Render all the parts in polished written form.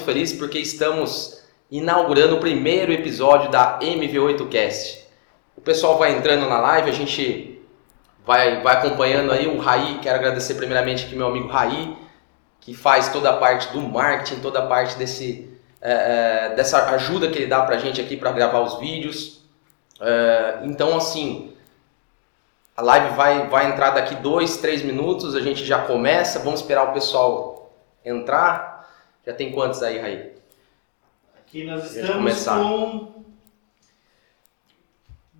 muito feliz porque estamos inaugurando o primeiro episódio da MV8Cast. O pessoal vai entrando na live, a gente vai acompanhando aí o Raí. Quero agradecer primeiramente aqui meu amigo Raí, que faz toda a parte do marketing, toda a parte dessa ajuda que ele dá pra gente aqui para gravar os vídeos. Então, assim, a live vai entrar daqui 2-3 minutos, a gente já começa, vamos esperar o pessoal entrar. Já tem quantos aí, Raí? Aqui nós estamos com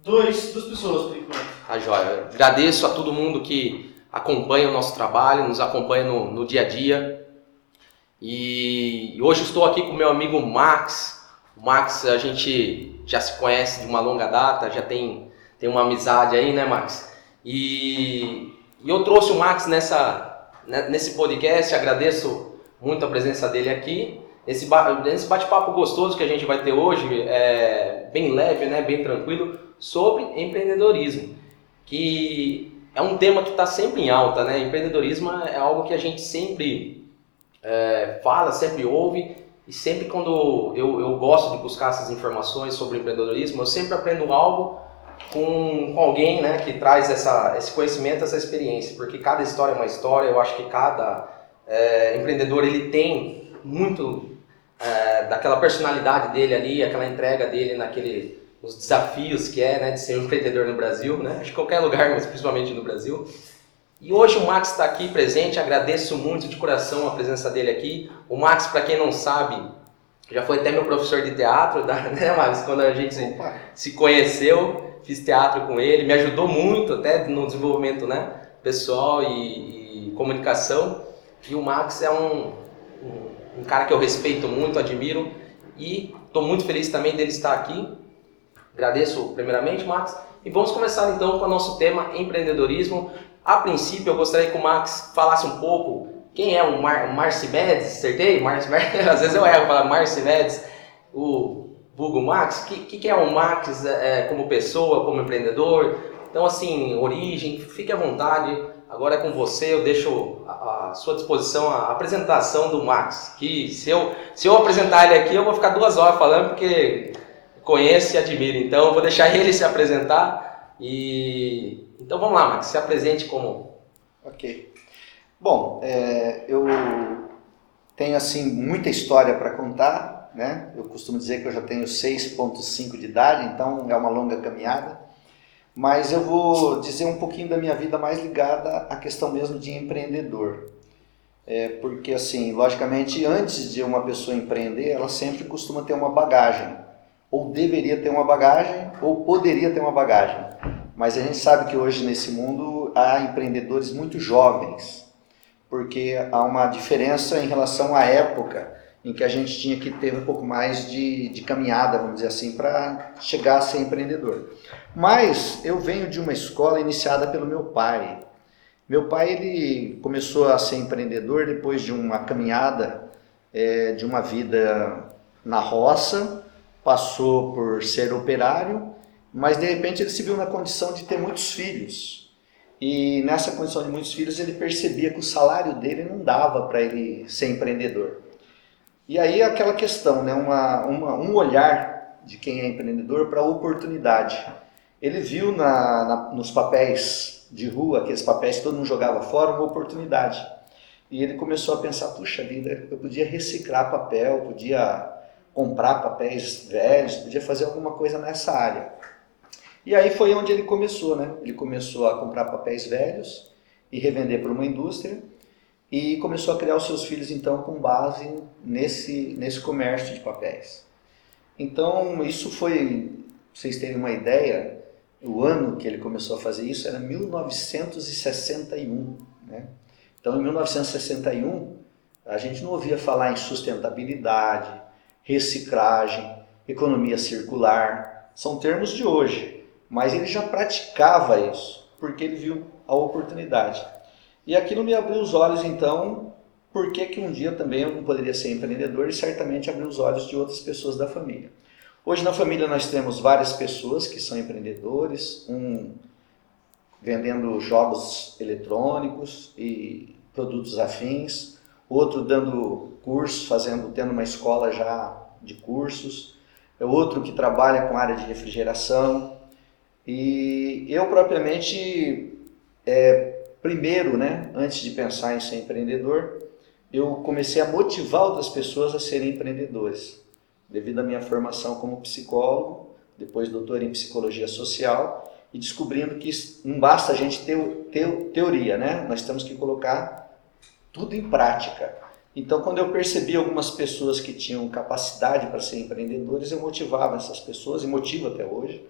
duas pessoas por enquanto. Tá joia. Agradeço a todo mundo que acompanha o nosso trabalho, nos acompanha no dia a dia. E hoje estou aqui com o meu amigo Max. O Max, a gente já se conhece de uma longa data, já tem uma amizade aí, né, Max? E eu trouxe o Max nesse podcast, agradeço muito a presença dele aqui. Esse bate-papo gostoso que a gente vai ter hoje, bem leve, né, bem tranquilo, sobre empreendedorismo, que é um tema que está sempre em alta, né? Empreendedorismo é algo que a gente sempre fala, sempre ouve, e sempre quando eu gosto de buscar essas informações sobre empreendedorismo, eu sempre aprendo algo com alguém, né, que traz esse conhecimento, essa experiência, porque cada história é uma história. Eu acho que cada empreendedor ele tem muito daquela personalidade dele ali, aquela entrega dele os desafios que né, de ser um empreendedor no Brasil, né? Acho que qualquer lugar, mas principalmente no Brasil. E hoje o Max está aqui presente, agradeço muito de coração a presença dele aqui. O Max, para quem não sabe, já foi até meu professor de teatro, né, Max? Quando a gente se conheceu, fiz teatro com ele, me ajudou muito até no desenvolvimento, né, pessoal e comunicação. E o Max é um cara que eu respeito muito, admiro, e estou muito feliz também dele estar aqui. Agradeço primeiramente, Max. E vamos começar então com o nosso tema, empreendedorismo. A princípio, eu gostaria que o Max falasse um pouco quem é o Márcio Médici. Acertei? Às vezes eu erro, falo Márcio Médici, o vulgo Max. O que é o Max como pessoa, como empreendedor? Então, assim, origem, fique à vontade. Agora é com você, eu deixo à sua disposição a apresentação do Max. Que se eu apresentar ele aqui, eu vou ficar 2 horas falando, porque conheço e admiro. Então, eu vou deixar ele se apresentar. Então, vamos lá, Max, se apresente como... Ok. Bom, eu tenho, assim, muita história para contar, né? Eu costumo dizer que eu já tenho 6,5 de idade, então é uma longa caminhada. Mas eu vou dizer um pouquinho da minha vida mais ligada à questão mesmo de empreendedor. Porque, assim, logicamente, antes de uma pessoa empreender, ela sempre costuma ter uma bagagem. Ou deveria ter uma bagagem, ou poderia ter uma bagagem. Mas a gente sabe que hoje nesse mundo há empreendedores muito jovens, porque há uma diferença em relação à época em que a gente tinha que ter um pouco mais de caminhada, vamos dizer assim, para chegar a ser empreendedor. Mas eu venho de uma escola iniciada pelo meu pai. Meu pai ele começou a ser empreendedor depois de uma caminhada de uma vida na roça, passou por ser operário, mas de repente ele se viu na condição de ter muitos filhos. E nessa condição de muitos filhos ele percebia que o salário dele não dava para ele ser empreendedor. E aí aquela questão, né, um olhar de quem é empreendedor para a oportunidade. Ele viu nos papéis de rua, aqueles papéis que todo mundo jogava fora, uma oportunidade. E ele começou a pensar, puxa vida, eu podia reciclar papel, podia comprar papéis velhos, podia fazer alguma coisa nessa área. E aí foi onde ele começou, né? Ele começou a comprar papéis velhos e revender para uma indústria e começou a criar os seus filhos, então, com base nesse comércio de papéis. Então, isso foi, pra vocês terem uma ideia, o ano que ele começou a fazer isso era 1961, né? Então, em 1961, a gente não ouvia falar em sustentabilidade, reciclagem, economia circular, são termos de hoje, mas ele já praticava isso, porque ele viu a oportunidade. E aquilo me abriu os olhos, então, por que um dia também eu não poderia ser empreendedor, e certamente abriu os olhos de outras pessoas da família. Hoje na família nós temos várias pessoas que são empreendedores, vendendo jogos eletrônicos e produtos afins, outro dando cursos, tendo uma escola já de cursos, outro que trabalha com área de refrigeração. E eu propriamente, primeiro, né, antes de pensar em ser empreendedor, eu comecei a motivar outras pessoas a serem empreendedores, devido à minha formação como psicólogo, depois doutor em psicologia social, e descobrindo que não basta a gente ter teoria, né? Nós temos que colocar tudo em prática. Então, quando eu percebi algumas pessoas que tinham capacidade para ser empreendedores, eu motivava essas pessoas, e motivo até hoje,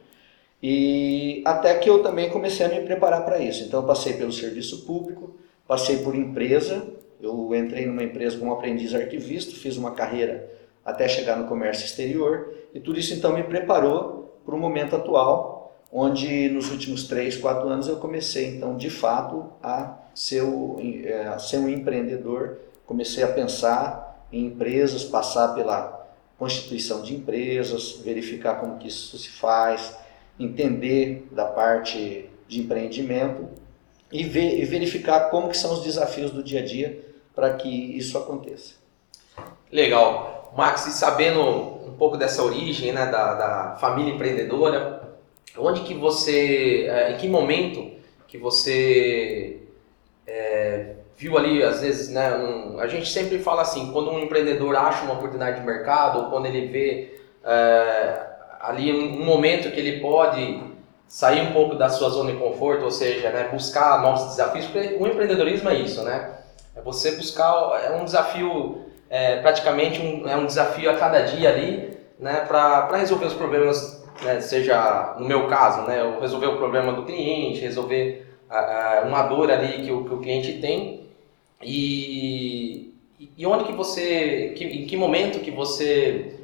e até que eu também comecei a me preparar para isso. Então eu passei pelo serviço público, passei por empresa, eu entrei numa empresa como aprendiz arquivista, fiz uma carreira até chegar no comércio exterior, e tudo isso então me preparou para o momento atual, onde nos últimos 3, 4 anos eu comecei então de fato a ser um empreendedor, comecei a pensar em empresas, passar pela constituição de empresas, verificar como que isso se faz, entender da parte de empreendimento e verificar como que são os desafios do dia a dia para que isso aconteça. Legal. Max, e sabendo um pouco dessa origem, né, da família empreendedora, onde que você, em que momento que você viu ali, às vezes, né, a gente sempre fala assim, quando um empreendedor acha uma oportunidade de mercado, ou quando ele vê ali um momento que ele pode sair um pouco da sua zona de conforto, ou seja, né, buscar novos desafios, porque o empreendedorismo é isso, né? É você buscar, é um desafio, praticamente um desafio a cada dia ali, né, para resolver os problemas, né, seja no meu caso, né, eu resolver o problema do cliente, resolver uma dor ali que o cliente tem. E onde que você, em que momento que você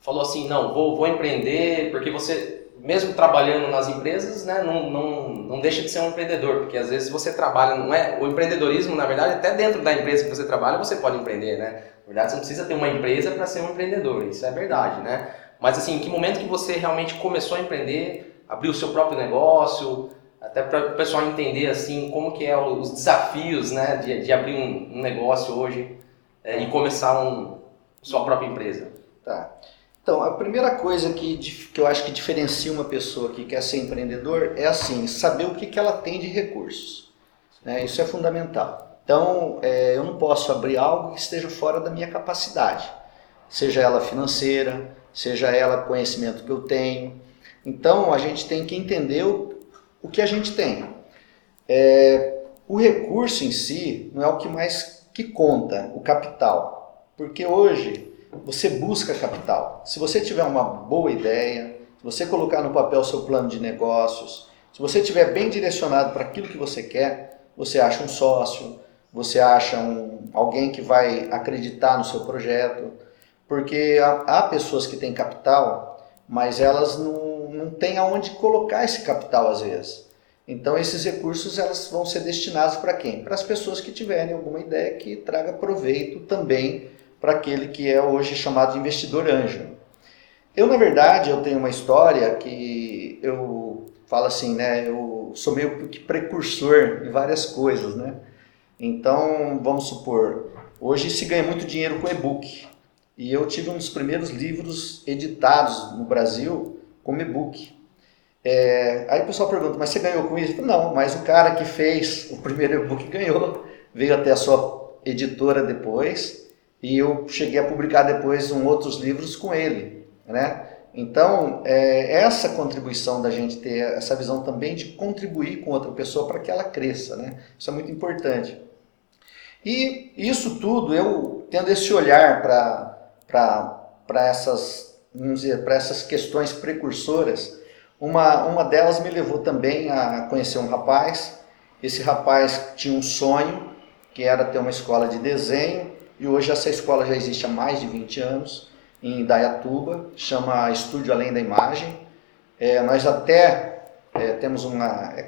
falou assim, não, vou empreender, porque você, mesmo trabalhando nas empresas, né, não deixa de ser um empreendedor, porque às vezes você trabalha, não é, o empreendedorismo, na verdade, até dentro da empresa que você trabalha, você pode empreender, né? Na verdade, você não precisa ter uma empresa para ser um empreendedor, isso é verdade, né? Mas assim, em que momento que você realmente começou a empreender, abriu o seu próprio negócio, até para o pessoal entender assim, como que é os desafios, né, de abrir um negócio hoje e começar sua própria empresa? Tá. Então, a primeira coisa que eu acho que diferencia uma pessoa que quer ser empreendedor é assim, saber o que ela tem de recursos, né? Isso é fundamental. Então, eu não posso abrir algo que esteja fora da minha capacidade, seja ela financeira, seja ela conhecimento que eu tenho. Então, a gente tem que entender o que a gente tem. O recurso em si não é o que mais que conta, o capital, porque hoje você busca capital. Se você tiver uma boa ideia, se você colocar no papel o seu plano de negócios, se você estiver bem direcionado para aquilo que você quer, você acha um sócio, você acha alguém que vai acreditar no seu projeto, porque há pessoas que têm capital, mas elas não têm aonde colocar esse capital às vezes. Então esses recursos elas vão ser destinados para quem? Para as pessoas que tiverem alguma ideia que traga proveito também para aquele que é hoje chamado de investidor anjo. Eu, na verdade, eu tenho uma história que eu falo assim, né? Eu sou meio que precursor de várias coisas, né? Então, vamos supor, hoje se ganha muito dinheiro com e-book. E eu tive um dos primeiros livros editados no Brasil como e-book. Aí o pessoal pergunta, mas você ganhou com isso? Eu falo, não, mas o cara que fez o primeiro e-book ganhou, veio até a sua editora depois, e eu cheguei a publicar depois outros livros com ele, né? Então, essa contribuição da gente ter essa visão também de contribuir com outra pessoa para que ela cresça, né? Isso é muito importante. E isso tudo, eu tendo esse olhar para essas questões precursoras, uma delas me levou também a conhecer um rapaz. Esse rapaz tinha um sonho, que era ter uma escola de desenho, e hoje essa escola já existe há mais de 20 anos, em Indaiatuba, chama Estúdio Além da Imagem. Nós até temos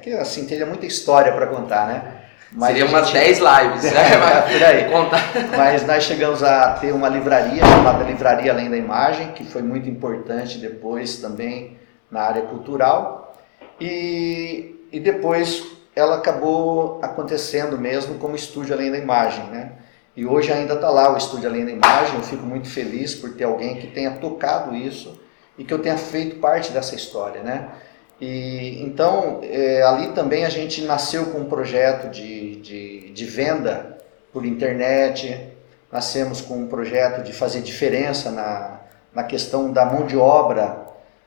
que assim, teria muita história para contar, né? Mas seria umas 10 lives, né? Por aí. Mas nós chegamos a ter uma livraria chamada Livraria Além da Imagem, que foi muito importante depois também na área cultural. E depois ela acabou acontecendo mesmo como Estúdio Além da Imagem, né? E hoje ainda está lá o Estúdio Além da Imagem. Eu fico muito feliz por ter alguém que tenha tocado isso e que eu tenha feito parte dessa história, né? E então ali também a gente nasceu com um projeto de venda por internet, nascemos com um projeto de fazer diferença na questão da mão de obra,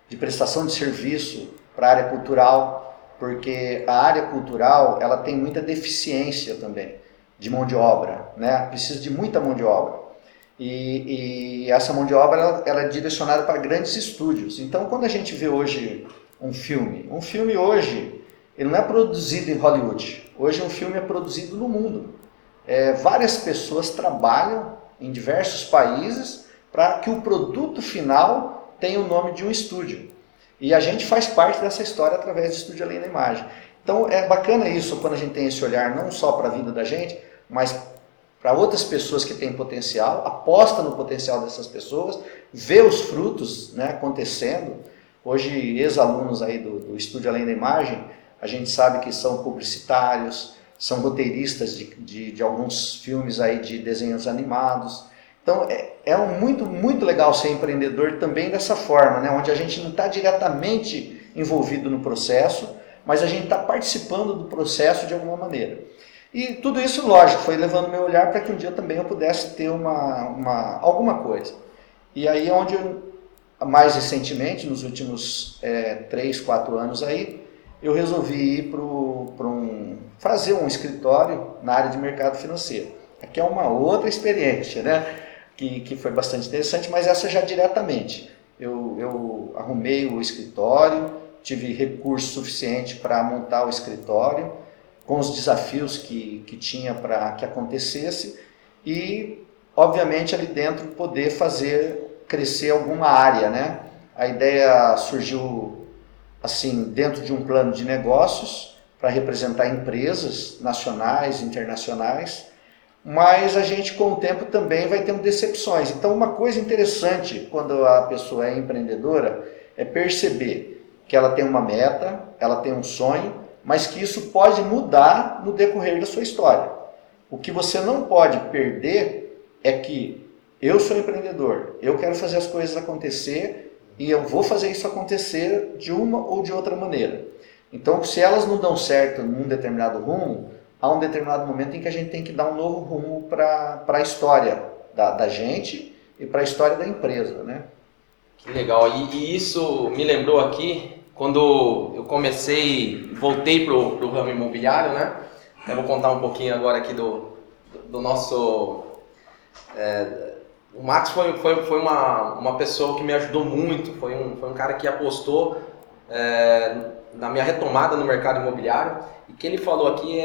de prestação de serviço para a área cultural, porque a área cultural ela tem muita deficiência também de mão de obra, né? Precisa de muita mão de obra. E essa mão de obra ela é direcionada para grandes estúdios. Então, quando a gente vê hoje um filme hoje, ele não é produzido em Hollywood. Hoje um filme é produzido no mundo. Várias pessoas trabalham em diversos países para que o produto final tenha o nome de um estúdio. E a gente faz parte dessa história através do Estúdio Além da Imagem. Então é bacana isso quando a gente tem esse olhar não só para a vida da gente, mas para outras pessoas que têm potencial, aposta no potencial dessas pessoas, vê os frutos, né, acontecendo. Hoje, ex-alunos aí do Estúdio Além da Imagem, a gente sabe que são publicitários, são roteiristas de alguns filmes aí de desenhos animados. Então, muito legal ser empreendedor também dessa forma, né, onde a gente não está diretamente envolvido no processo, mas a gente está participando do processo de alguma maneira. E tudo isso, lógico, foi levando meu olhar para que um dia também eu pudesse ter alguma coisa. E aí onde mais recentemente, nos últimos 3, 4 anos aí, eu resolvi ir fazer um escritório na área de mercado financeiro. Aqui é uma outra experiência, né? Que foi bastante interessante, mas essa já diretamente. Eu arrumei o escritório, tive recurso suficiente para montar o escritório, com os desafios que tinha para que acontecesse e, obviamente, ali dentro poder fazer crescer alguma área, né? A ideia surgiu assim dentro de um plano de negócios para representar empresas nacionais, internacionais, mas a gente com o tempo também vai tendo decepções. Então uma coisa interessante quando a pessoa é empreendedora é perceber que ela tem uma meta, ela tem um sonho, mas que isso pode mudar no decorrer da sua história. O que você não pode perder é que eu sou empreendedor, eu quero fazer as coisas acontecer e eu vou fazer isso acontecer de uma ou de outra maneira. Então, se elas não dão certo num determinado rumo, há um determinado momento em que a gente tem que dar um novo rumo para a história da gente e para a história da empresa, né? Que legal. E isso me lembrou aqui, quando eu voltei para o ramo imobiliário, né? Eu vou contar um pouquinho agora aqui do nosso... o Max foi uma pessoa que me ajudou muito, foi um cara que apostou na minha retomada no mercado imobiliário. E o que ele falou aqui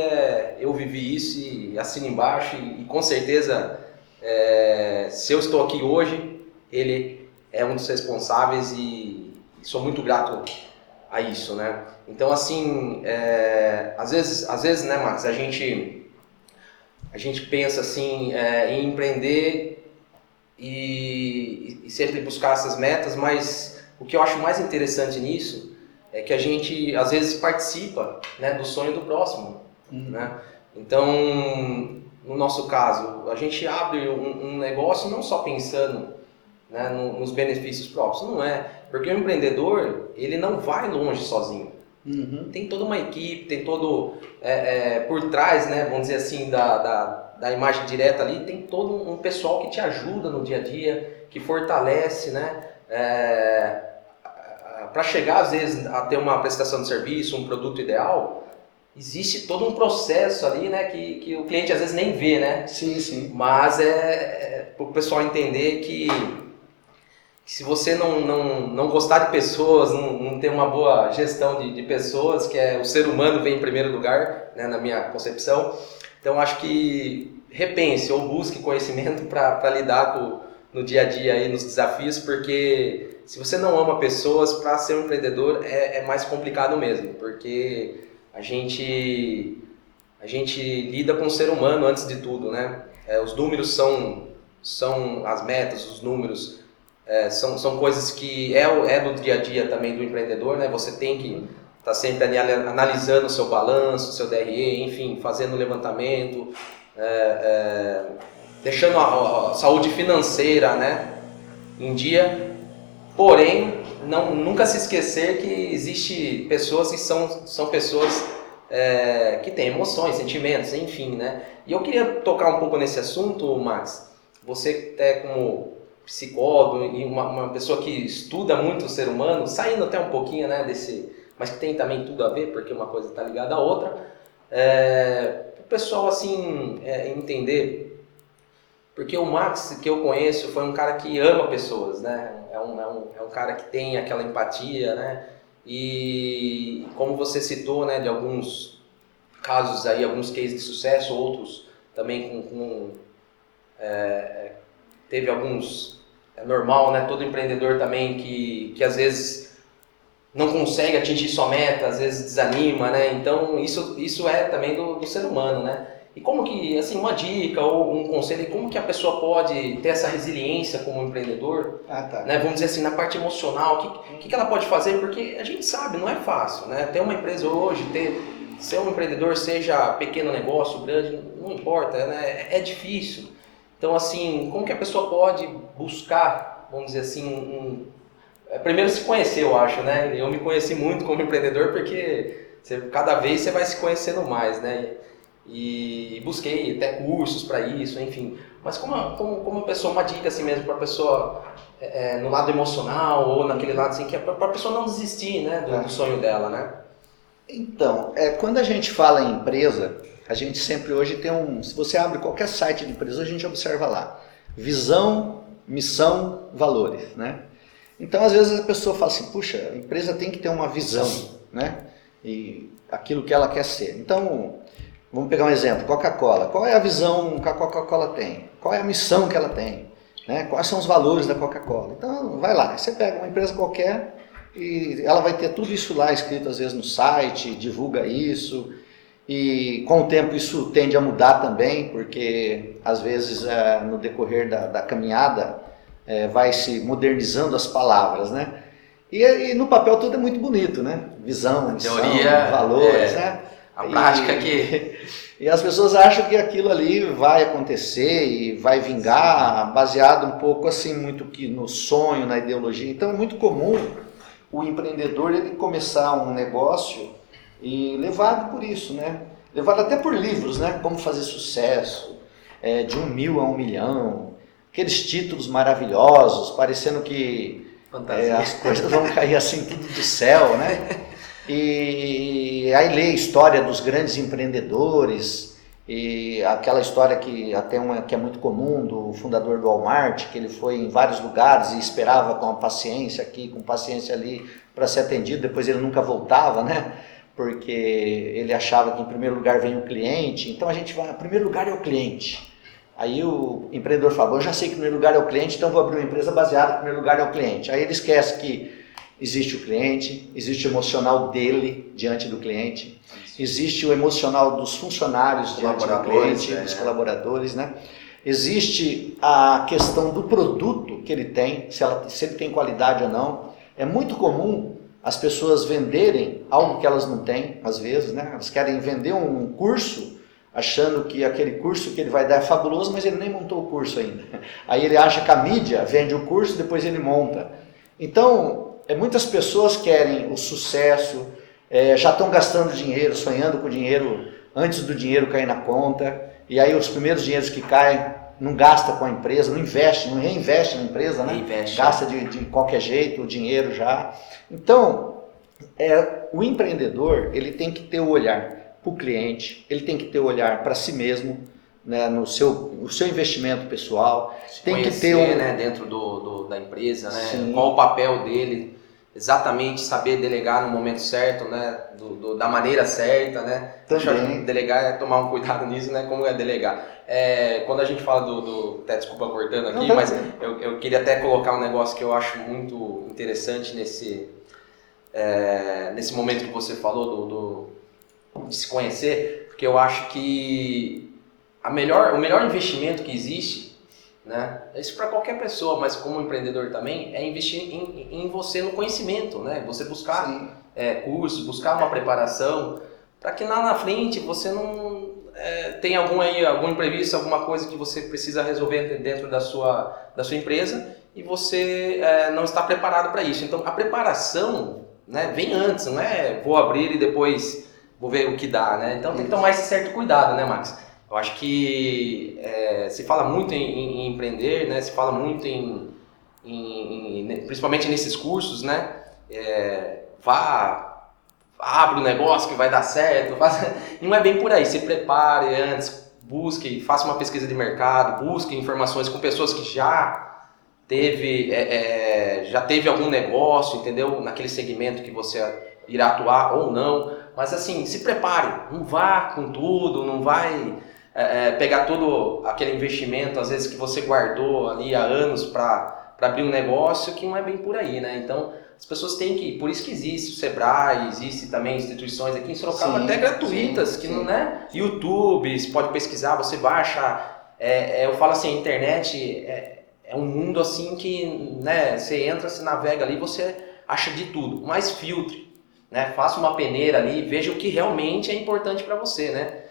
eu vivi isso e assino embaixo e com certeza, se eu estou aqui hoje, ele é um dos responsáveis e sou muito grato a isso, né? Então, assim, às vezes, né, Max, a gente pensa assim em empreender e sempre buscar essas metas, mas o que eu acho mais interessante nisso é que a gente às vezes participa, né, do sonho do próximo, né? Então, no nosso caso, a gente abre um negócio não só pensando, né, nos benefícios próprios, não é, porque o empreendedor ele não vai longe sozinho. Tem toda uma equipe, tem todo por trás, né, vamos dizer assim, da imagem direta ali, tem todo um pessoal que te ajuda no dia a dia, que fortalece, né, para chegar às vezes a ter uma prestação de serviço, um produto ideal, existe todo um processo ali, né, que o cliente às vezes nem vê, né? Sim, sim. Mas para o pessoal entender que se você não gostar de pessoas, não ter uma boa gestão de pessoas, que o ser humano vem em primeiro lugar, né, na minha concepção, então acho que repense ou busque conhecimento para lidar no dia a dia aí, nos desafios, porque se você não ama pessoas, para ser um empreendedor é mais complicado mesmo, porque a gente lida com o ser humano antes de tudo, né? Os números são as metas, os números são coisas que do dia a dia também do empreendedor, né? Você tem que estar sempre ali analisando o seu balanço, o seu DRE, enfim, fazendo levantamento, deixando a saúde financeira, né, em dia, porém, nunca se esquecer que existe pessoas que são pessoas que têm emoções, sentimentos, enfim, né? E eu queria tocar um pouco nesse assunto, Max. Você como psicólogo e uma pessoa que estuda muito o ser humano, saindo até um pouquinho, né, mas que tem também tudo a ver, porque uma coisa está ligada à outra, o pessoal assim entender. Porque o Max, que eu conheço, foi um cara que ama pessoas, né? É um cara que tem aquela empatia, né? E como você citou, né, de alguns casos aí, alguns cases de sucesso, outros também teve alguns, é normal, né? Todo empreendedor também que às vezes não consegue atingir sua meta, às vezes desanima, né? Então isso é também do ser humano, né? E como que, assim, uma dica ou um conselho, como que a pessoa pode ter essa resiliência como empreendedor, né? Vamos dizer assim, na parte emocional, o que ela pode fazer? Porque a gente sabe, não é fácil, né? Ter uma empresa hoje, ser um empreendedor, seja pequeno negócio, grande, não importa, né? É difícil. Então, assim, como que a pessoa pode buscar, vamos dizer assim, primeiro se conhecer, eu acho, né? Eu me conheci muito como empreendedor porque cada vez você vai se conhecendo mais, né? E busquei até cursos para isso, enfim. Mas como a pessoa, uma dica assim mesmo para a pessoa, no lado emocional ou naquele lado assim, que é para a pessoa não desistir, né, do sonho dela, né? Então, quando a gente fala em empresa, a gente sempre hoje tem se você abre qualquer site de empresa, a gente observa lá, visão, missão, valores, né? Então, às vezes a pessoa fala assim, puxa, a empresa tem que ter uma visão, né? E aquilo que ela quer ser. Então, vamos pegar um exemplo, Coca-Cola. Qual é a visão que a Coca-Cola tem? Qual é a missão que ela tem? Né? Quais são os valores da Coca-Cola? Então, vai lá, você pega uma empresa qualquer e ela vai ter tudo isso lá escrito às vezes no site, divulga isso, e com o tempo isso tende a mudar também, porque às vezes no decorrer da caminhada vai se modernizando as palavras, né? E no papel tudo é muito bonito, né? Visão, missão, teoria, valores, né? A prática E as pessoas acham que aquilo ali vai acontecer e vai vingar, baseado um pouco assim, muito que no sonho, na ideologia. Então é muito comum o empreendedor ele começar um negócio e levado por isso, né? Levado até por livros, né? Como fazer sucesso, de 1 mil a 1 milhão, aqueles títulos maravilhosos, parecendo que as coisas vão cair assim tudo do céu, né? E aí lê a história dos grandes empreendedores, e aquela história que até que é muito comum do fundador do Walmart, que ele foi em vários lugares e esperava com paciência aqui, com paciência ali para ser atendido, depois ele nunca voltava, né? Porque ele achava que em primeiro lugar vem o cliente, então a gente vai, em primeiro lugar é o cliente. Aí o empreendedor falou, eu já sei que em primeiro lugar é o cliente, então vou abrir uma empresa baseada em primeiro lugar é o cliente. Aí ele esquece que existe o cliente, existe o emocional dele diante do cliente, existe o emocional dos funcionários diante do cliente, dos colaboradores, né? Existe a questão do produto que ele tem, se ele tem qualidade ou não. É muito comum as pessoas venderem algo que elas não têm, às vezes, né? Elas querem vender um curso, achando que aquele curso que ele vai dar é fabuloso, mas ele nem montou o curso ainda. Aí ele acha que a mídia vende o curso, depois ele monta. Então, muitas pessoas querem o sucesso, já estão gastando dinheiro, sonhando com o dinheiro antes do dinheiro cair na conta, e aí os primeiros dinheiros que caem não gasta com a empresa, não investe, não reinveste na empresa, né? Gasta de qualquer jeito o dinheiro já. Então, o empreendedor ele tem que ter o olhar para o cliente, ele tem que ter o olhar para si mesmo, né, no seu investimento pessoal, tem conhecer, que ter né, dentro da empresa, né, qual o papel dele, exatamente saber delegar no momento certo, né, da maneira certa, né. Deixa eu delegar, tomar um cuidado nisso, né, como é delegar. Quando a gente fala até desculpa cortando aqui, mas eu queria até colocar um negócio que eu acho muito interessante nesse momento que você falou de se conhecer, porque eu acho que o melhor investimento que existe, né, isso para qualquer pessoa, mas como empreendedor também, é investir em você no conhecimento, né, você buscar cursos, buscar uma preparação, para que lá na frente você não tenha algum imprevisto, alguma coisa que você precisa resolver dentro da sua empresa e você não está preparado para isso. Então a preparação, né, vem antes, não é vou abrir e depois vou ver o que dá, né? Então tem que tomar esse certo cuidado, né, Max? Eu acho que se fala muito em empreender, né? Se fala muito principalmente nesses cursos, né? Abre o negócio que vai dar certo. Não é bem por aí. Se prepare antes, busque, faça uma pesquisa de mercado, busque informações com pessoas que já teve algum negócio, entendeu? Naquele segmento que você irá atuar ou não. Mas assim, se prepare, não vá com tudo, não vai pegar todo aquele investimento, às vezes, que você guardou ali há anos para abrir um negócio, que não é bem por aí, né? Então, as pessoas têm que, por isso que existe o Sebrae, existe também instituições aqui em Sorocaba, até gratuitas, que não é YouTube, você pode pesquisar, você vai achar. Eu falo assim, a internet é um mundo assim que, né, você entra, você navega ali, você acha de tudo, mas filtre, né? Faça uma peneira ali, veja o que realmente é importante para você, né?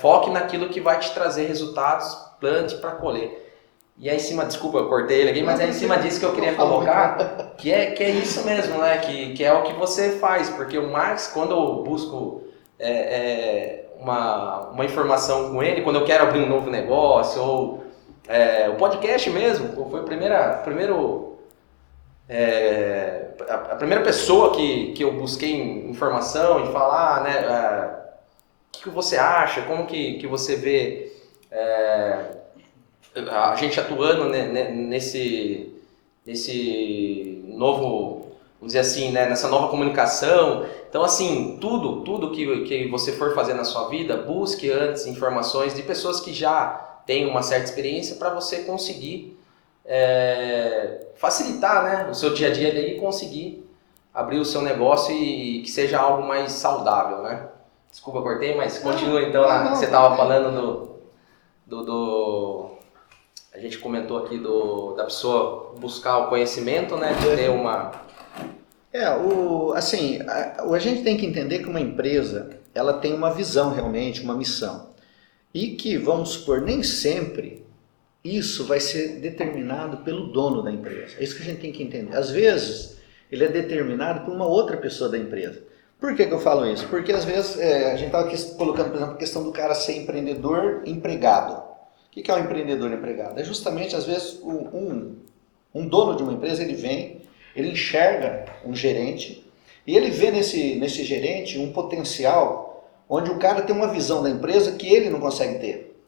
Foque naquilo que vai te trazer resultados, plante para colher. E aí em cima, desculpa, eu cortei ele aqui, mas é em cima disso que eu queria colocar, que é isso mesmo, né? Que é o que você faz, porque o Max, quando eu busco uma informação com ele, quando eu quero abrir um novo negócio, ou o podcast mesmo, foi a primeira pessoa que eu busquei informação e falar, né? O que você acha, como que você vê a gente atuando nesse novo, vamos dizer assim, né, nessa nova comunicação. Então, assim, tudo que você for fazer na sua vida, busque antes informações de pessoas que já têm uma certa experiência para você conseguir facilitar, né, o seu dia a dia e conseguir abrir o seu negócio e que seja algo mais saudável, né? Desculpa, cortei, mas continua então lá. Você estava falando a gente comentou aqui da pessoa buscar o conhecimento, né? De ter uma... A gente tem que entender que uma empresa, ela tem uma visão realmente, uma missão. E que, vamos supor, nem sempre isso vai ser determinado pelo dono da empresa. É isso que a gente tem que entender. Às vezes, ele é determinado por uma outra pessoa da empresa. Por que eu falo isso? Porque às vezes a gente estava colocando, por exemplo, a questão do cara ser empreendedor empregado. O que é um empreendedor empregado? É justamente, às vezes, um dono de uma empresa, ele vem, ele enxerga um gerente e ele vê nesse gerente um potencial onde o cara tem uma visão da empresa que ele não consegue ter.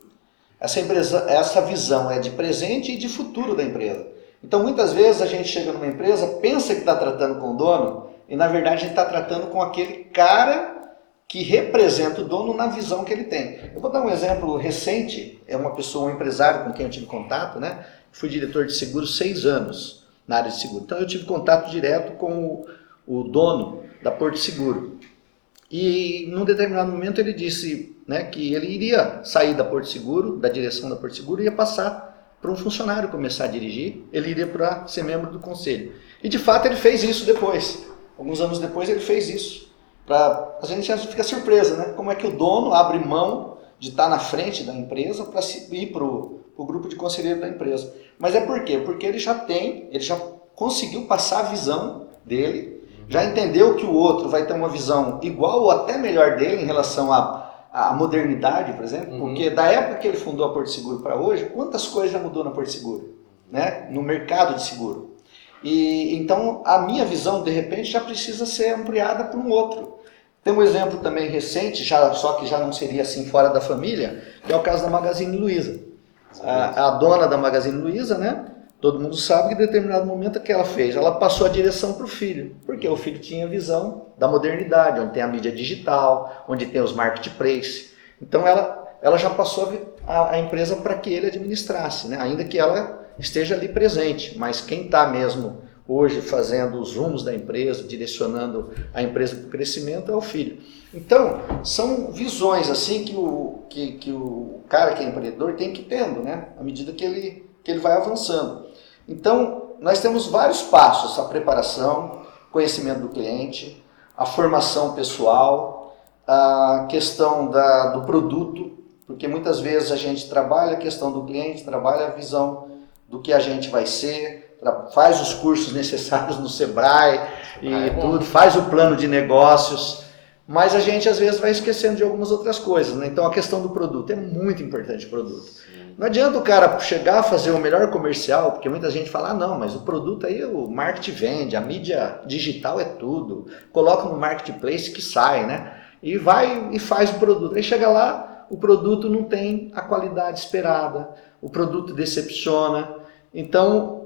Essa visão é de presente e de futuro da empresa. Então, muitas vezes a gente chega numa empresa, pensa que está tratando com o dono, e na verdade a gente está tratando com aquele cara que representa o dono na visão que ele tem. Eu vou dar um exemplo recente, um empresário com quem eu tive contato, né? Fui diretor de seguros 6 anos na área de seguro. Então eu tive contato direto com o dono da Porto Seguro. E num determinado momento ele disse, né, que ele iria sair da Porto Seguro, da direção da Porto Seguro, e ia passar para um funcionário começar a dirigir, ele iria para ser membro do conselho. E de fato ele fez isso depois. Alguns anos depois ele fez isso. A gente fica surpresa, né? Como é que o dono abre mão de estar na frente da empresa para ir para o grupo de conselheiro da empresa. Mas é por quê? Porque ele já conseguiu passar a visão dele, já entendeu que o outro vai ter uma visão igual ou até melhor dele em relação à modernidade, por exemplo, porque da época que ele fundou a Porto Seguro para hoje, quantas coisas já mudou na Porto Seguro, né? No mercado de seguro. E então a minha visão de repente já precisa ser ampliada por um outro. Tem um exemplo também recente, só que já não seria assim fora da família, que é o caso da Magazine Luiza. A dona da Magazine Luiza, né? Todo mundo sabe que em determinado momento o que ela fez? Ela passou a direção para o filho, porque o filho tinha a visão da modernidade, onde tem a mídia digital, onde tem os marketplace. Então ela já passou a empresa para que ele administrasse, né? Ainda que ela esteja ali presente, mas quem está mesmo hoje fazendo os rumos da empresa, direcionando a empresa para o crescimento é o filho. Então, são visões assim que o cara que é empreendedor tem que ir tendo, né? À medida que ele vai avançando. Então, nós temos vários passos: a preparação, conhecimento do cliente, a formação pessoal, a questão do produto, porque muitas vezes a gente trabalha a questão do cliente, trabalha a visão do que a gente vai ser, faz os cursos necessários no Sebrae e tudo, faz o plano de negócios, mas a gente às vezes vai esquecendo de algumas outras coisas, né? Então a questão do produto, é muito importante o produto. Sim. Não adianta o cara chegar a fazer o melhor comercial, porque muita gente fala, não, mas o produto aí o marketing vende, a mídia digital é tudo, coloca no marketplace que sai, né? E vai e faz o produto, aí chega lá, o produto não tem a qualidade esperada, o produto decepciona, então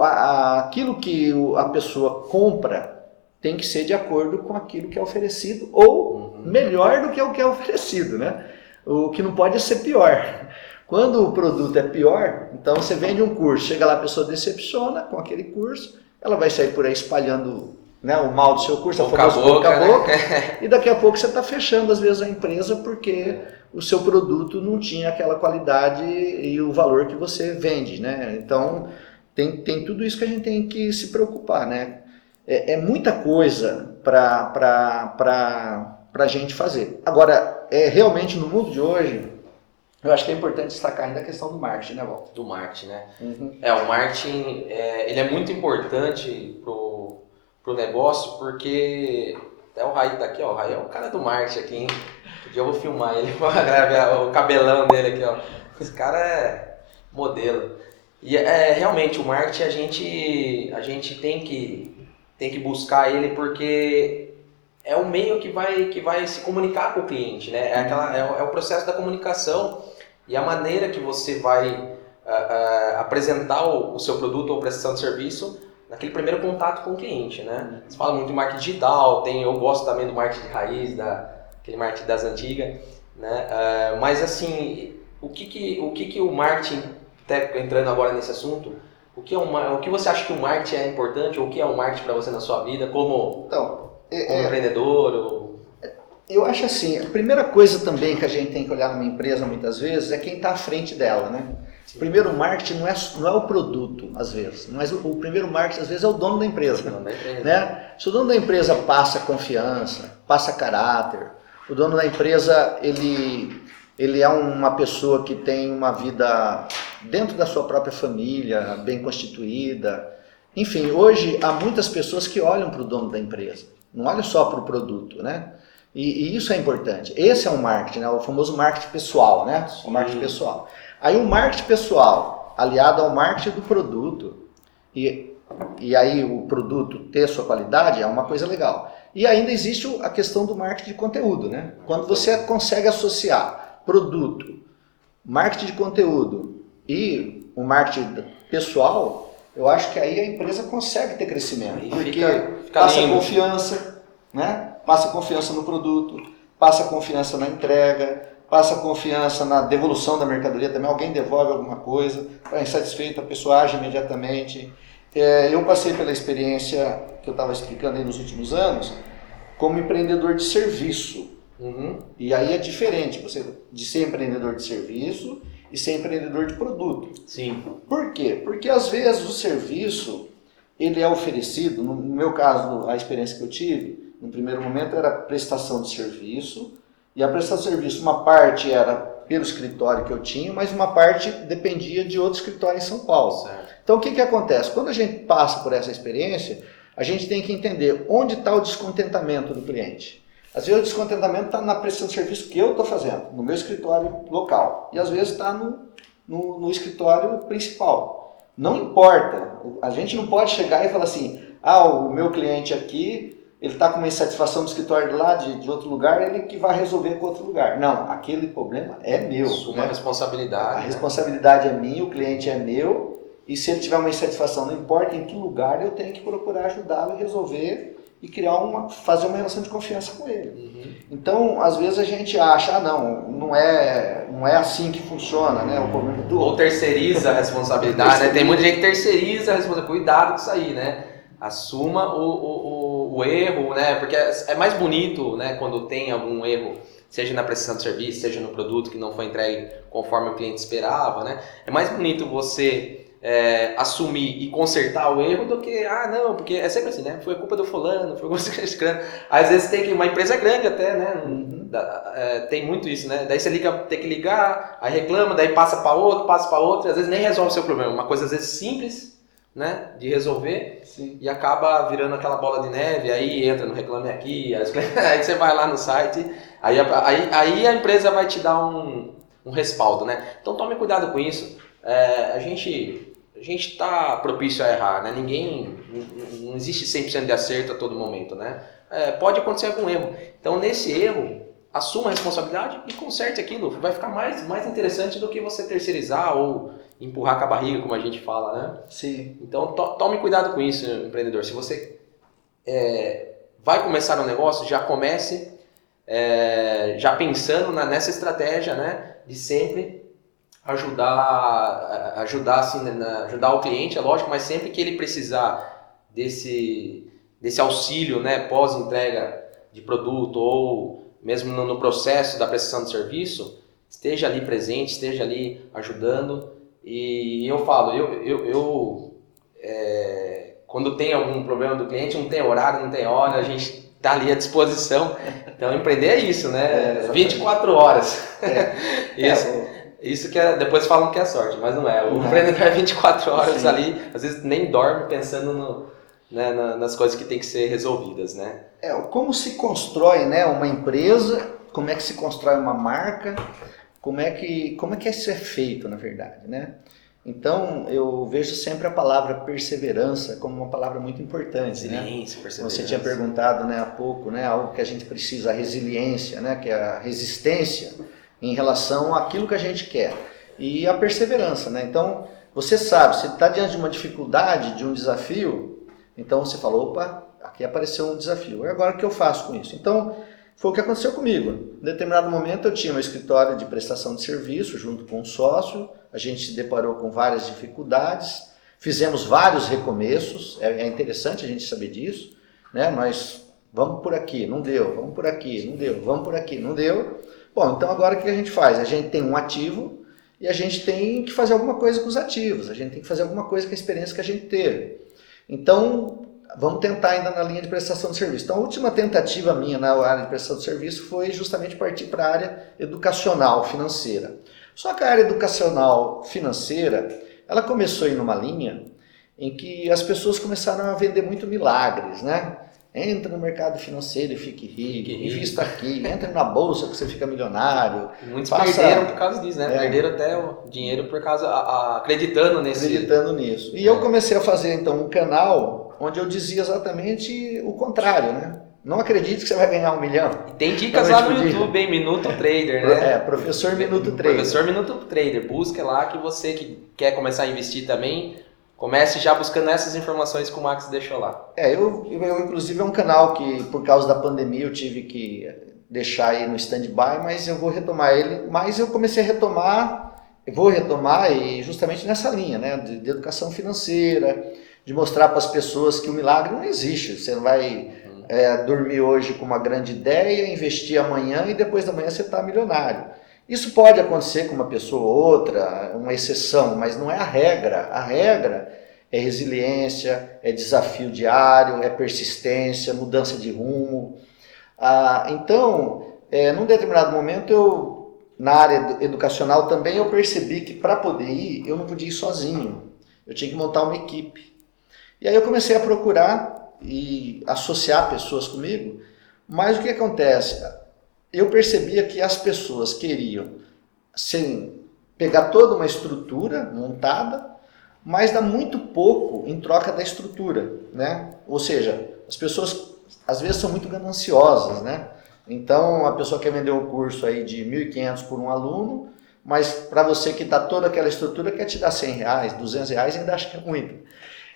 aquilo que a pessoa compra tem que ser de acordo com aquilo que é oferecido ou melhor do que o que é oferecido, né? O que não pode é ser pior. Quando o produto é pior, então você vende um curso, chega lá a pessoa decepciona com aquele curso, ela vai sair por aí espalhando, né, o mal do seu curso, a famosa boca a boca, né? E daqui a pouco você está fechando às vezes a empresa porque o seu produto não tinha aquela qualidade e o valor que você vende, né? Então tem tudo isso que a gente tem que se preocupar, né? É muita coisa para a gente fazer. Agora, realmente no mundo de hoje, eu acho que é importante destacar ainda a questão do marketing, né, Walter? Do marketing, né? Uhum. O marketing ele é muito importante pro negócio, porque até o Raí tá aqui, ó. O Raí é o cara do marketing aqui, hein? Um dia eu vou filmar ele para gravar o cabelão dele aqui, ó. Esse cara é modelo. E realmente o marketing a gente tem que buscar ele, porque é o meio que vai se comunicar com o cliente, né? É o processo da comunicação e a maneira que você vai apresentar o seu produto ou prestação de serviço naquele primeiro contato com o cliente, né? Você fala muito de marketing digital, eu gosto também do marketing de raiz, aquele marketing das antigas, né? Mas assim, o que o marketing, até entrando agora nesse assunto, o que você acha que o marketing é importante, ou o que é o marketing para você na sua vida, como empreendedor? Eu acho assim, a primeira coisa também que a gente tem que olhar numa empresa muitas vezes é quem está à frente dela, né? Sim. Primeiro, o marketing não é o produto, às vezes, mas o primeiro marketing, às vezes, é o dono da empresa. Né? Se o dono da empresa passa confiança, passa caráter, o dono da empresa, ele é uma pessoa que tem uma vida dentro da sua própria família, bem constituída. Enfim, hoje há muitas pessoas que olham para o dono da empresa, não olham só para o produto, né? E isso é importante. Esse é um marketing, né? O famoso marketing pessoal, né? O marketing pessoal. Aí o marketing pessoal, aliado ao marketing do produto, e aí o produto ter sua qualidade é uma coisa legal. E ainda existe a questão do marketing de conteúdo, né? Quando você consegue associar produto, marketing de conteúdo e o marketing pessoal, eu acho que aí a empresa consegue ter crescimento. Porque passa confiança, né? Passa confiança no produto, passa confiança na entrega, passa confiança na devolução da mercadoria também. Alguém devolve alguma coisa, está insatisfeito, a pessoa age imediatamente. Eu passei pela experiência que eu estava explicando aí nos últimos anos, como empreendedor de serviço. E aí é diferente de ser empreendedor de serviço e ser empreendedor de produto. Sim. Por quê? Porque às vezes o serviço ele é oferecido, no meu caso, a experiência que eu tive, no primeiro momento era prestação de serviço, e a prestação de serviço, uma parte era pelo escritório que eu tinha, mas uma parte dependia de outro escritório em São Paulo. Certo. Então o que acontece? Quando a gente passa por essa experiência, a gente tem que entender onde está o descontentamento do cliente. Às vezes o descontentamento está na prestação de serviço que eu estou fazendo, no meu escritório local, e às vezes está no escritório principal. Não importa, a gente não pode chegar e falar assim, o meu cliente aqui, ele está com uma insatisfação no escritório de lá, de outro lugar, ele que vai resolver com outro lugar. Não, aquele problema é meu. Assuma a responsabilidade. A responsabilidade é minha, o cliente é meu, e se ele tiver uma insatisfação, não importa em que lugar, eu tenho que procurar ajudá-lo a resolver e fazer uma relação de confiança com ele. Então, às vezes a gente acha, não é assim que funciona, né? O problema Ou terceiriza a responsabilidade, né? Tem muita gente que terceiriza a responsabilidade. Cuidado com isso aí, né? Assuma o erro, né? Porque é mais bonito, né? Quando tem algum erro, seja na prestação de serviço, seja no produto que não foi entregue conforme o cliente esperava, né? É mais bonito você assumir e consertar o erro do que, porque é sempre assim, né? Foi culpa do fulano, foi culpa do ciclano. Às vezes tem que, uma empresa grande até, né? tem muito isso, né? Daí você tem que ligar, aí reclama, daí passa para outro, e às vezes nem resolve o seu problema. Uma coisa às vezes simples, né, de resolver. Sim. E acaba virando aquela bola de neve, aí entra no Reclame Aqui, aí você vai lá no site, aí a empresa vai te dar um respaldo, né? Então tome cuidado com isso. A gente está propício a errar, né? Não existe 100% de acerto a todo momento, né? Pode acontecer algum erro. Então nesse erro, assuma a responsabilidade e conserte aquilo. Vai ficar mais interessante do que você terceirizar ou empurrar com a barriga, como a gente fala, né? Sim. Então tome cuidado com isso, empreendedor. Se você vai começar um negócio, já comece já pensando nessa estratégia, né? De sempre ajudar assim, ajudar o cliente, é lógico, mas sempre que ele precisar desse auxílio, né? Pós-entrega de produto ou mesmo no processo da prestação de serviço, esteja ali presente, esteja ali ajudando. E eu falo, quando tem algum problema do cliente, não tem horário, não tem hora, a gente está ali à disposição. Então, empreender é isso, né? 24 horas. Isso que depois falam que é sorte, mas não é. O empreendedor é 24 horas Sim. ali, às vezes nem dorme pensando nas coisas que tem que ser resolvidas, né? Como se constrói, né, uma empresa, como é que se constrói uma marca, como é que isso é feito, na verdade, né? Então, eu vejo sempre a palavra perseverança como uma palavra muito importante, né? Perseverança. Você tinha perguntado, né, há pouco, né, algo que a gente precisa, a resiliência, né, que é a resistência em relação àquilo que a gente quer. E a perseverança, né? Então, você sabe, você está diante de uma dificuldade, de um desafio, então você fala, opa, aqui apareceu um desafio, e agora o que eu faço com isso? Então, foi o que aconteceu comigo. Em determinado momento eu tinha um escritório de prestação de serviço junto com um sócio, a gente se deparou com várias dificuldades, fizemos vários recomeços, é interessante a gente saber disso, né? Nós vamos por aqui, não deu, vamos por aqui, não deu, vamos por aqui, não deu. Bom, então agora o que a gente faz? A gente tem um ativo e a gente tem que fazer alguma coisa com os ativos, a gente tem que fazer alguma coisa com a experiência que a gente teve. Então, vamos tentar ainda na linha de prestação de serviço. Então, a última tentativa minha na área de prestação de serviço foi justamente partir para a área educacional, financeira. Só que a área educacional financeira, ela começou a ir numa linha em que as pessoas começaram a vender muito milagres, né? Entra no mercado financeiro e fique rico, invista aqui, entra na bolsa que você fica milionário. Muitos perderam por causa disso, né? Perderam até o dinheiro por causa, acreditando nisso. E eu comecei a fazer então um canal onde eu dizia exatamente o contrário, né? Não acredite que você vai ganhar 1 milhão. E tem dicas lá no YouTube, hein? Minuto Trader, né? Professor Minuto Trader. Professor Minuto Trader. Busca lá que você que quer começar a investir também, comece já buscando essas informações que o Max deixou lá. Eu inclusive é um canal que por causa da pandemia eu tive que deixar aí no stand-by, mas eu vou retomar ele. Mas eu comecei a vou retomar e justamente nessa linha, né? De educação financeira, de mostrar para as pessoas que o milagre não existe. Você não vai dormir hoje com uma grande ideia, investir amanhã e depois da manhã você está milionário. Isso pode acontecer com uma pessoa ou outra, uma exceção, mas não é a regra. A regra é resiliência, é desafio diário, é persistência, mudança de rumo. Então, num determinado momento, na área educacional também, eu percebi que para poder ir, eu não podia ir sozinho. Eu tinha que montar uma equipe. E aí eu comecei a procurar e associar pessoas comigo, mas o que acontece? Eu percebia que as pessoas queriam pegar toda uma estrutura montada, mas dá muito pouco em troca da estrutura, né? Ou seja, as pessoas às vezes são muito gananciosas, né? Então a pessoa quer vender um curso aí de R$1.500 por um aluno, mas para você que dá toda aquela estrutura quer te dar R$100, R$200, ainda acho que é muito.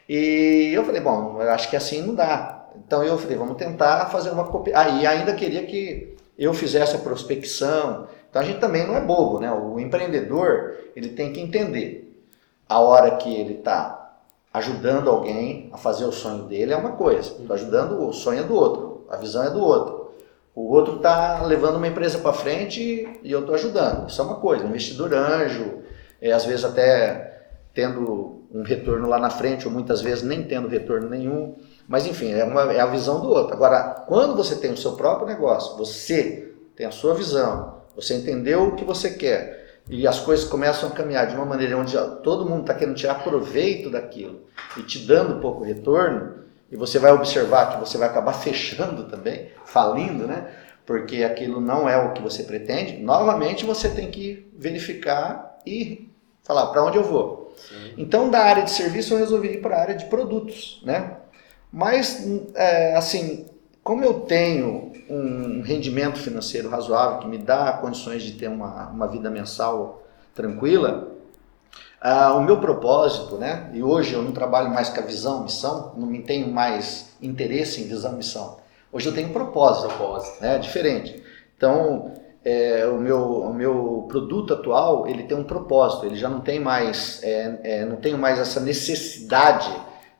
E eu falei, bom, eu acho que assim não dá. Então eu falei, vamos tentar fazer uma cooperativa. E ainda queria que eu fizesse a prospecção. Então a gente também não é bobo, né? O empreendedor, ele tem que entender a hora que ele está ajudando alguém a fazer o sonho dele é uma coisa. Estou ajudando, o sonho é do outro, a visão é do outro. O outro está levando uma empresa para frente e eu estou ajudando. Isso é uma coisa, investidor anjo, às vezes até tendo um retorno lá na frente, ou muitas vezes nem tendo retorno nenhum. Mas enfim, é a visão do outro. Agora, quando você tem o seu próprio negócio, você tem a sua visão, você entendeu o que você quer e as coisas começam a caminhar de uma maneira onde todo mundo está querendo tirar proveito daquilo e te dando pouco retorno, e você vai observar que você vai acabar fechando também, falindo, né? Porque aquilo não é o que você pretende, novamente você tem que verificar e falar para onde eu vou. Sim. Então, da área de serviço eu resolvi ir para a área de produtos, né? Mas, assim, como eu tenho um rendimento financeiro razoável que me dá condições de ter uma vida mensal tranquila, o meu propósito, né? E hoje eu não trabalho mais com a visão, missão, não tenho mais interesse em visão, missão. Hoje eu tenho um propósito, né? Diferente. Então, o meu produto atual, ele tem um propósito, ele já não tem mais, não tenho mais essa necessidade,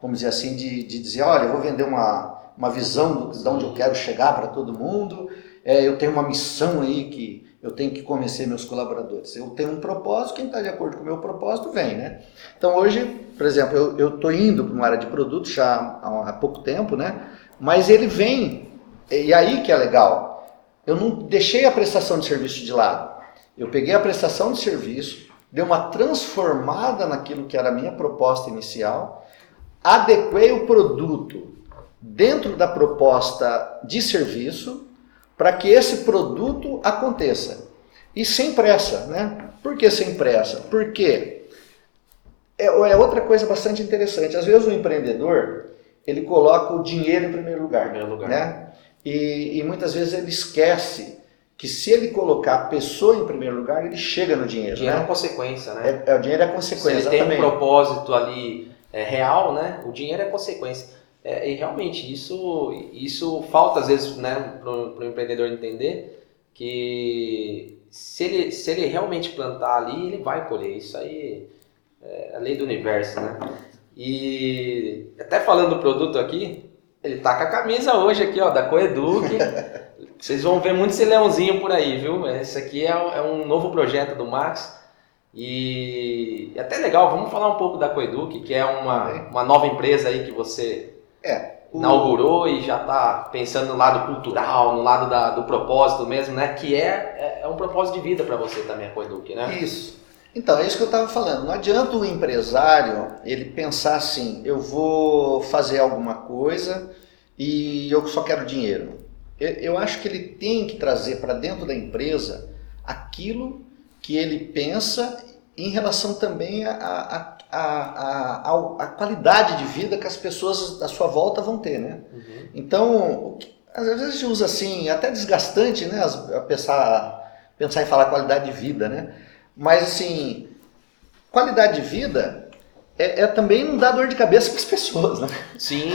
vamos dizer assim, de dizer, olha, eu vou vender uma visão de onde eu quero chegar para todo mundo, eu tenho uma missão aí que eu tenho que convencer meus colaboradores. Eu tenho um propósito, quem está de acordo com o meu propósito vem, né? Então hoje, por exemplo, eu estou indo para uma área de produtos já há pouco tempo, né? Mas ele vem, e aí que é legal, eu não deixei a prestação de serviço de lado. Eu peguei a prestação de serviço, dei uma transformada naquilo que era a minha proposta inicial, adequei o produto dentro da proposta de serviço para que esse produto aconteça. E sem pressa, né? Por que sem pressa? Porque é outra coisa bastante interessante. Às vezes o empreendedor, ele coloca o dinheiro em primeiro lugar. Né? E muitas vezes ele esquece que se ele colocar a pessoa em primeiro lugar, ele chega no dinheiro. O dinheiro né? é consequência, né? O dinheiro é consequência, se ele exatamente. tem um propósito ali real, né? O dinheiro é consequência. E realmente isso falta às vezes, né, para o empreendedor entender que se ele realmente plantar ali, ele vai colher. Isso aí é a lei do universo, né? E até falando do produto aqui, ele tá com a camisa hoje aqui, ó, da Coeduc. Vocês vão ver muito esse leãozinho por aí, viu? Esse aqui é um novo projeto do Max. E é até legal, vamos falar um pouco da Coeduc, que é uma nova empresa aí que você inaugurou e já está pensando no lado cultural, no lado do propósito mesmo, né? Que é um propósito de vida para você também, a Coeduc, né? Isso. Então, é isso que eu estava falando. Não adianta o empresário ele pensar assim, eu vou fazer alguma coisa e eu só quero dinheiro. Eu acho que ele tem que trazer para dentro da empresa aquilo que ele pensa em relação também à qualidade de vida que as pessoas à sua volta vão ter, né? Uhum. Então, às vezes a gente usa assim, até desgastante, né? Pensar em falar qualidade de vida, né? Mas assim, qualidade de vida também não dá dor de cabeça para as pessoas, né? Sim.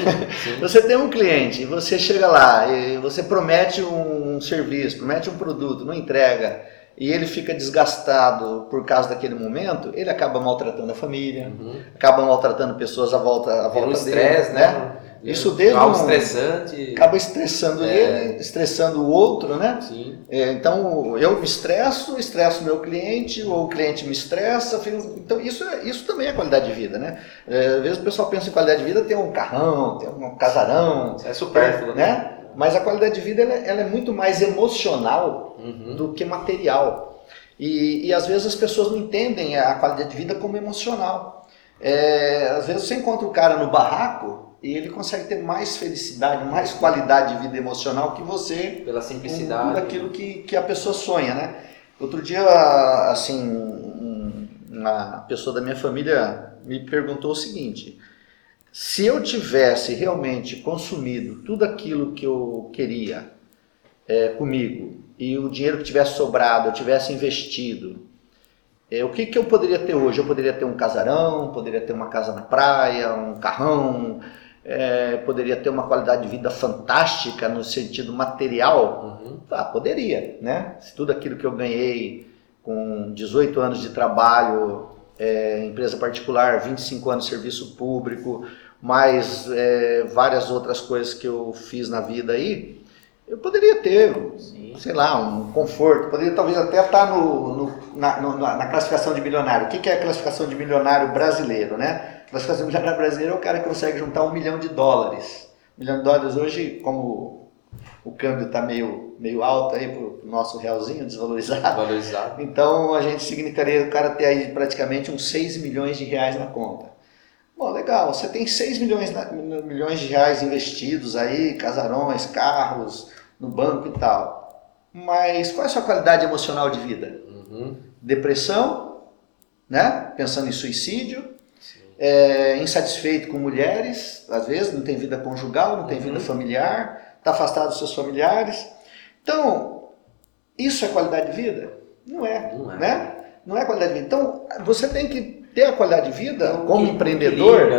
Você tem um cliente, você chega lá e você promete um serviço, promete um produto, não entrega, e ele fica desgastado por causa daquele momento, ele acaba maltratando a família, acaba maltratando pessoas à volta dele. Estresse, né? Isso desde algo estressante. Acaba estressando ele, estressando o outro, né? Sim. Então eu me estresso o meu cliente, ou o cliente me estressa. Então isso também é qualidade de vida, né? Às vezes o pessoal pensa em qualidade de vida, tem um carrão, tem um casarão. É supérfluo, né? Mas a qualidade de vida ela é muito mais emocional do que material. E às vezes as pessoas não entendem a qualidade de vida como emocional. Às vezes você encontra o cara no barraco e ele consegue ter mais felicidade, mais qualidade de vida emocional que você. Pela simplicidade. Tudo aquilo que a pessoa sonha, né? Outro dia, assim, uma pessoa da minha família me perguntou o seguinte: se eu tivesse realmente consumido tudo aquilo que eu queria comigo e o dinheiro que tivesse sobrado eu tivesse investido, o que eu poderia ter hoje? Eu poderia ter um casarão, poderia ter uma casa na praia, um carrão, poderia ter uma qualidade de vida fantástica no sentido material? Poderia, né? Se tudo aquilo que eu ganhei com 18 anos de trabalho, empresa particular, 25 anos de serviço público, mais várias outras coisas que eu fiz na vida aí, eu poderia ter, sei lá, um conforto, poderia talvez até estar na classificação de milionário. O que é a classificação de milionário brasileiro, né? A classificação de milionário brasileiro é o cara que consegue juntar $1 milhão. $1 milhão hoje, como o câmbio está meio alto aí para o nosso realzinho desvalorizado. Valorizado. Então a gente significaria o cara ter aí praticamente uns 6 milhões de reais na conta. Bom, legal, você tem 6 milhões de reais investidos aí, casarões, carros, no banco e tal. Mas qual é a sua qualidade emocional de vida? Depressão, né? Pensando em suicídio, insatisfeito com mulheres, às vezes não tem vida conjugal, não tem vida familiar, está afastado dos seus familiares. Então, isso é qualidade de vida? Não é, né? Não é qualidade de vida. Então, você tem que ter a qualidade de vida como empreendedor,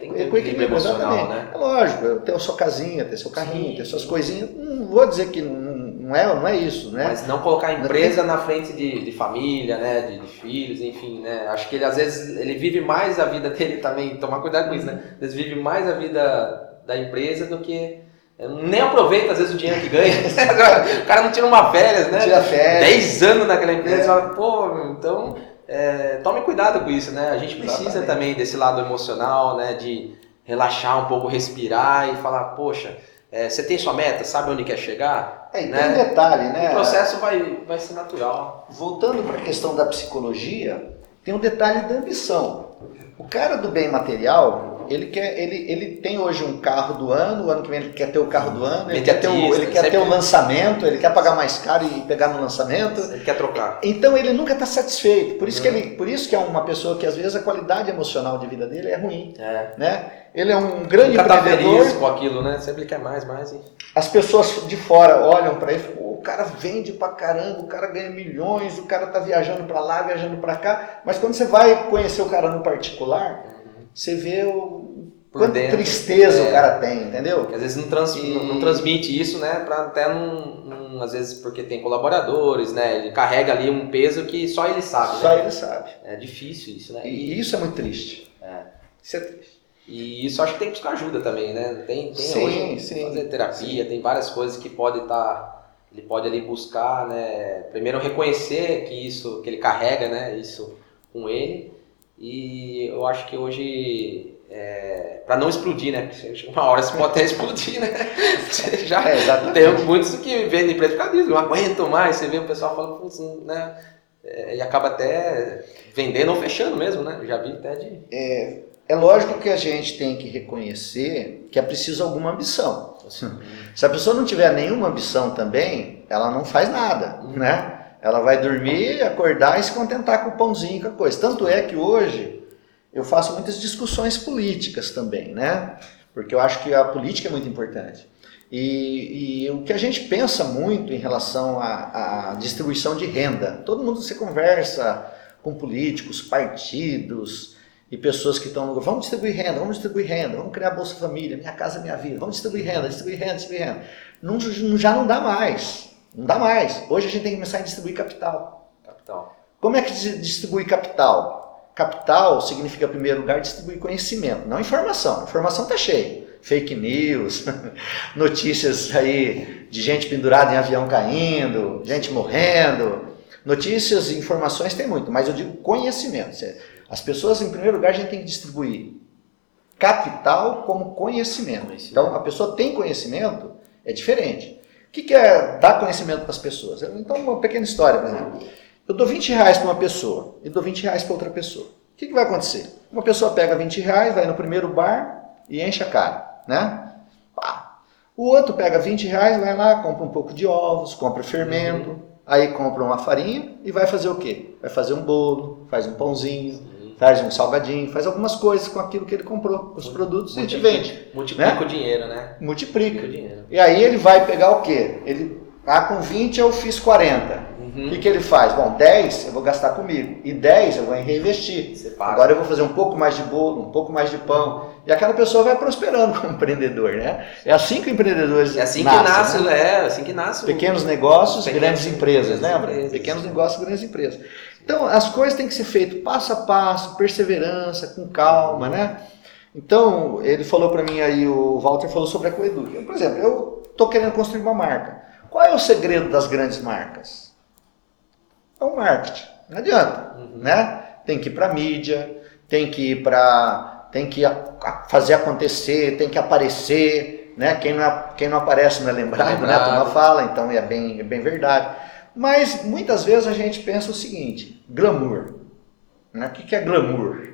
tem equilíbrio emocional, né? É lógico, ter a sua casinha, ter seu carrinho, ter suas coisinhas. Não vou dizer que não é isso, né? Mas não colocar a empresa na frente de família, né? De filhos, enfim, né? Acho que ele às vezes ele vive mais a vida dele também, tomar cuidado com isso, né? Às vezes vive mais a vida da empresa do que nem aproveita às vezes o dinheiro que ganha. O cara não tira uma férias, né? Tira férias. 10 anos naquela empresa e fala, pô, então tome cuidado com isso, né? A gente precisa também desse lado emocional, né? De relaxar um pouco, respirar e falar, poxa, você tem sua meta, sabe onde quer chegar? E tem um detalhe, né? O processo vai ser natural. Voltando para a questão da psicologia, tem um detalhe da ambição. O cara do bem material, ele tem hoje um carro do ano, o ano que vem ele quer ter o carro do ano, ele quer ter o lançamento, ele quer pagar mais caro e pegar no lançamento. Ele quer trocar. Então ele nunca está satisfeito. Por isso que é uma pessoa que às vezes a qualidade emocional de vida dele é ruim. Né? Ele é um grande nunca empreendedor. Tá feliz com aquilo, né? Sempre quer mais. As pessoas de fora olham para ele e falam, o cara vende pra caramba, o cara ganha milhões, o cara tá viajando para lá, viajando para cá. Mas quando você vai conhecer o cara no particular, você vê quanta tristeza o cara tem, entendeu? Porque às vezes não transmite isso, né? Até às vezes porque tem colaboradores, né? Ele carrega ali um peso que só ele sabe. Só ele sabe. É difícil isso, né? E isso é muito triste. Isso é triste. E isso acho que tem que buscar ajuda também, né? Tem sim. fazer terapia, tem várias coisas que ele pode ali buscar, né? Primeiro reconhecer que ele carrega, né? Isso com ele. E eu acho que hoje, para não explodir, né? Porque uma hora você pode até explodir, né? Já tem muitos que vendem empresa por causa disso, não aguentam mais. Você vê o pessoal falando assim, né? E acaba até vendendo ou fechando mesmo, né? Eu já vi até de... É lógico que a gente tem que reconhecer que é preciso alguma ambição. Se a pessoa não tiver nenhuma ambição também, ela não faz nada, né? Ela vai dormir, acordar e se contentar com o pãozinho, com a coisa. Tanto é que hoje eu faço muitas discussões políticas também, né? Porque eu acho que a política é muito importante. E o que a gente pensa muito em relação à distribuição de renda, todo mundo se conversa com políticos, partidos e pessoas que estão no governo, vamos distribuir renda, vamos criar Bolsa Família, Minha Casa Minha Vida, vamos distribuir renda. Já não dá mais. Não dá mais. Hoje a gente tem que começar a distribuir capital. Como é que distribui capital? Capital significa, em primeiro lugar, distribuir conhecimento, não informação. A informação está cheia. Fake news, notícias aí de gente pendurada em avião caindo, gente morrendo. Notícias e informações tem muito, mas eu digo conhecimento. As pessoas, em primeiro lugar, a gente tem que distribuir capital como conhecimento. Então, a pessoa tem conhecimento, é diferente. O que é dar conhecimento para as pessoas? Então, uma pequena história, por exemplo. Eu dou 20 reais para uma pessoa e dou 20 reais para outra pessoa. O que vai acontecer? Uma pessoa pega 20 reais, vai no primeiro bar e enche a cara, né? O outro pega 20 reais, vai lá, compra um pouco de ovos, compra fermento, aí compra uma farinha e vai fazer o quê? Vai fazer um bolo, faz um pãozinho, faz um salgadinho, faz algumas coisas com aquilo que ele comprou, os produtos, e te vende. Multiplica o dinheiro, né? Multiplica. E aí ele vai pegar o quê? Ele, com 20 eu fiz 40. O que ele faz? Bom, 10 eu vou gastar comigo. E 10 eu vou reinvestir. Agora eu vou fazer um pouco mais de bolo, um pouco mais de pão. E aquela pessoa vai prosperando como empreendedor, né? É assim que empreendedores nascem. É assim que nasce. Pequenos negócios, grandes empresas, lembra? Pequenos negócios, grandes empresas. Então, as coisas têm que ser feitas passo a passo, perseverança, com calma, né? Então, ele falou para mim aí, o Walter falou sobre a Coeduc. Por exemplo, eu estou querendo construir uma marca. Qual é o segredo das grandes marcas? É o marketing. Não adianta, né? Tem que ir para a mídia, tem que fazer acontecer, tem que aparecer, né? Quem não aparece não é lembrado, né? A turma fala, então é bem verdade. Mas muitas vezes a gente pensa o seguinte, glamour. Né? O que é glamour?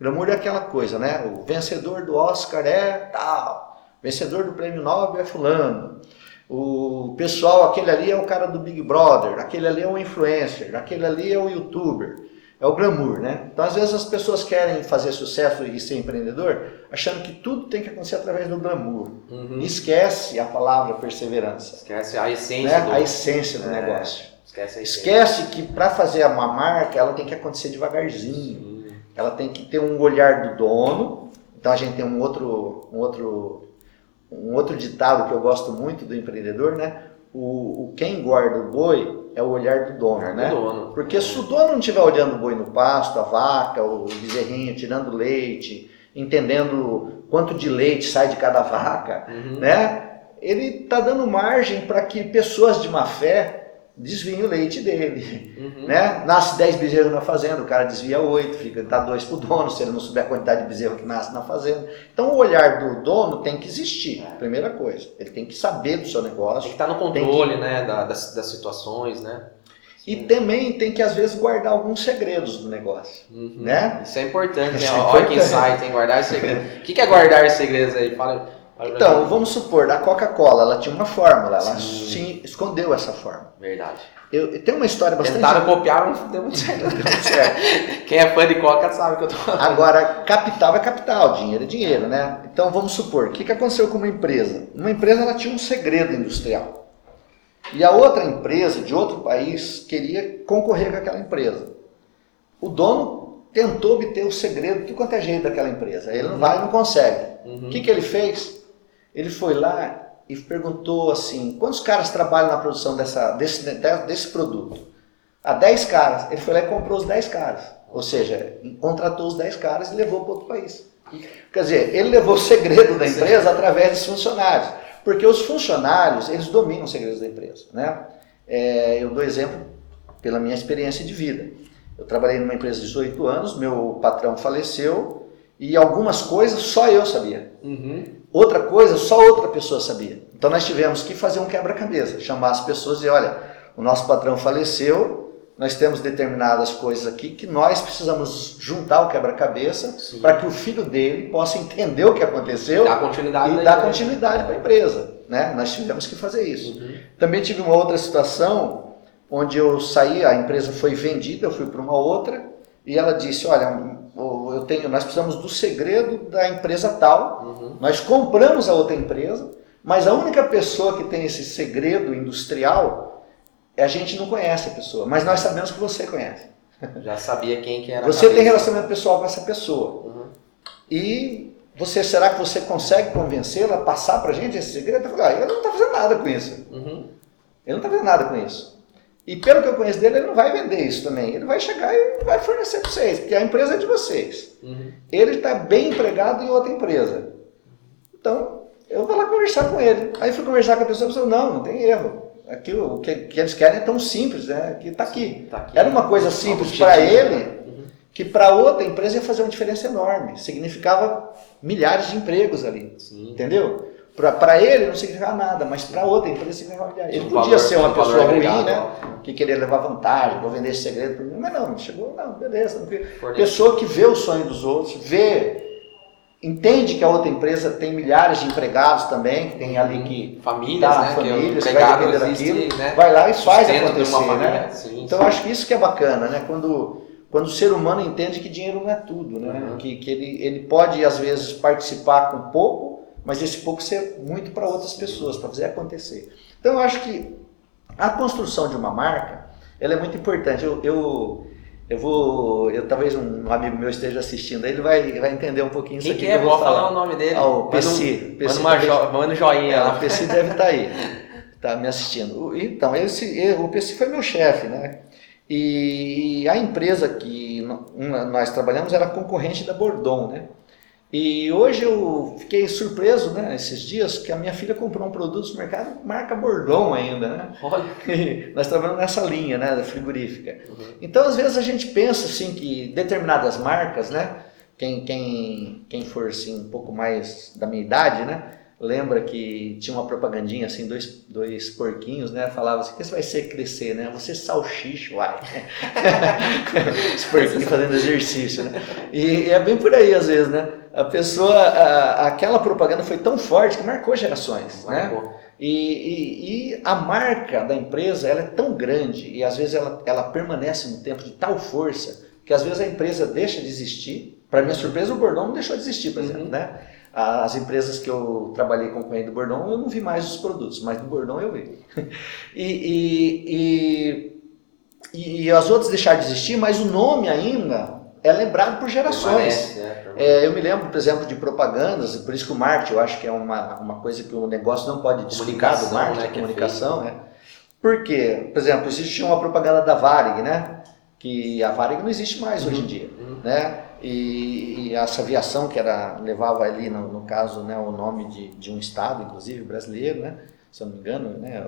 Glamour é aquela coisa, né? O vencedor do Oscar é tal, vencedor do prêmio Nobel é fulano, o pessoal, aquele ali é o cara do Big Brother, aquele ali é o influencer, aquele ali é o youtuber, é o glamour, né? Então às vezes as pessoas querem fazer sucesso e ser empreendedor achando que tudo tem que acontecer através do glamour. Esquece a palavra perseverança. Esquece a essência, né? A essência do negócio. Esquece que para fazer uma marca ela tem que acontecer devagarzinho. Ela tem que ter um olhar do dono. Então a gente tem um outro ditado que eu gosto muito do empreendedor, né? Quem engorda o boi é o olhar do dono, né? Porque se o dono não estiver olhando o boi no pasto, a vaca, o bezerrinho, tirando leite, entendendo quanto de leite sai de cada vaca, né? Ele está dando margem para que pessoas de má fé desviem o leite dele, né? Nasce 10 bezerros na fazenda, o cara desvia 8, dá 2 para o dono, se ele não souber a quantidade de bezerro que nasce na fazenda. Então o olhar do dono tem que existir, primeira coisa. Ele tem que saber do seu negócio. Tem que estar no controle, né, das situações, né? E também tem que às vezes guardar alguns segredos do negócio, né? Isso é importante, né? Olha quem sai, tem que guardar segredos. O que é guardar segredos aí? Fala. Então, vamos supor, a Coca-Cola, ela tinha uma fórmula, ela escondeu essa fórmula. Verdade. Eu tenho uma história bastante... Tentaram copiar, mas não deu muito certo. Quem é fã de Coca sabe o que eu tô falando. Agora, capital é capital, dinheiro é dinheiro, né? Então, vamos supor, o que aconteceu com uma empresa? Uma empresa, ela tinha um segredo industrial. E a outra empresa, de outro país, queria concorrer com aquela empresa. O dono tentou obter o segredo de tudo quanto é jeito daquela empresa. Ele não vai e não consegue. O que ele fez? Ele foi lá e perguntou assim, quantos caras trabalham na produção desse produto? 10 caras. Ele foi lá e comprou os 10 caras. Ou seja, contratou os 10 caras e levou para outro país. Quer dizer, ele levou o segredo da empresa através dos funcionários. Porque os funcionários, eles dominam os segredos da empresa, né? Eu dou exemplo pela minha experiência de vida. Eu trabalhei numa empresa de 18 anos, meu patrão faleceu e algumas coisas só eu sabia. Outra coisa, só outra pessoa sabia. Então nós tivemos que fazer um quebra-cabeça, chamar as pessoas e dizer, olha, o nosso patrão faleceu, nós temos determinadas coisas aqui que nós precisamos juntar o quebra-cabeça para que o filho dele possa entender o que aconteceu e dar continuidade para a empresa. Né? Nós tivemos que fazer isso. Também tive uma outra situação onde eu saí, a empresa foi vendida, eu fui para uma outra e ela disse, olha, nós precisamos do segredo da empresa tal, nós compramos a outra empresa, mas a única pessoa que tem esse segredo industrial, a gente não conhece a pessoa, mas nós sabemos que você conhece. Já sabia quem que era. Você tem relacionamento pessoal com essa pessoa. E será que você consegue convencê-la a passar pra gente esse segredo? Eu falei, ele não está fazendo nada com isso. Ele não está fazendo nada com isso. E pelo que eu conheço dele, ele não vai vender isso também. Ele vai chegar e vai fornecer para vocês, porque a empresa é de vocês. Ele está bem empregado em outra empresa. Então, eu vou lá conversar com ele. Aí fui conversar com a pessoa e falei, não tem erro. Aqui, o que eles querem é tão simples, né? Que está aqui. Era uma coisa simples para ele, que para outra empresa ia fazer uma diferença enorme. Significava milhares de empregos ali. Entendeu? Para ele não significava nada, mas para outra empresa significava milhares. Ele podia ser uma pessoa ruim, né? Que queria levar vantagem, vou vender esse segredo para mim. Mas não, chegou, não, beleza. Pessoa que vê o sonho dos outros, entende que a outra empresa tem milhares de empregados também, que tem ali que... Famílias, né? Famílias, que vai depender daquilo, né? Vai lá e faz acontecer, né? Então eu acho que isso que é bacana, né? Quando o ser humano entende que dinheiro não é tudo, né? Que ele pode, às vezes, participar com pouco, mas esse pouco ser muito para outras pessoas, para fazer acontecer. Então eu acho que a construção de uma marca, ela é muito importante. Talvez um amigo meu esteja assistindo, ele vai entender um pouquinho isso aqui. Quem que é? Vou falar o nome dele. O PC. Manda um joinha. O PC deve estar aí, tá me assistindo. Então, o PC foi meu chefe, né? E a empresa que nós trabalhamos era concorrente da Bordon, né? E hoje eu fiquei surpreso, né, esses dias, que a minha filha comprou um produto no mercado, marca Bordon ainda, né? Olha. Nós trabalhamos nessa linha, né, da frigorífica. Então, às vezes a gente pensa, assim, que determinadas marcas, né, quem for, assim, um pouco mais da minha idade, né, lembra que tinha uma propagandinha assim, dois porquinhos, né? Falava assim, o que você vai ser crescer, né? Você salsicha, uai. Os porquinhos fazendo exercício, né? E é bem por aí às vezes, né? A pessoa, aquela propaganda foi tão forte que marcou gerações, né? E a marca da empresa, ela é tão grande e às vezes ela permanece no tempo de tal força que às vezes a empresa deixa de existir. Para minha surpresa, o Bordon não deixou de existir, por exemplo, né? As empresas que eu trabalhei com o companhia do Bordon, eu não vi mais os produtos, mas do Bordon eu vi. E as outras deixaram de existir, mas o nome ainda é lembrado por gerações. Eu me lembro, por exemplo, de propagandas, por isso que o marketing, eu acho que é uma coisa que o negócio não pode desligar do marketing, né, a comunicação. Por quê? Por exemplo, existia uma propaganda da Varig, né? Que a Varig não existe mais hoje em dia, né? E essa aviação que levava ali, no caso, né, o nome de um estado, inclusive brasileiro, né, se eu não me engano, né,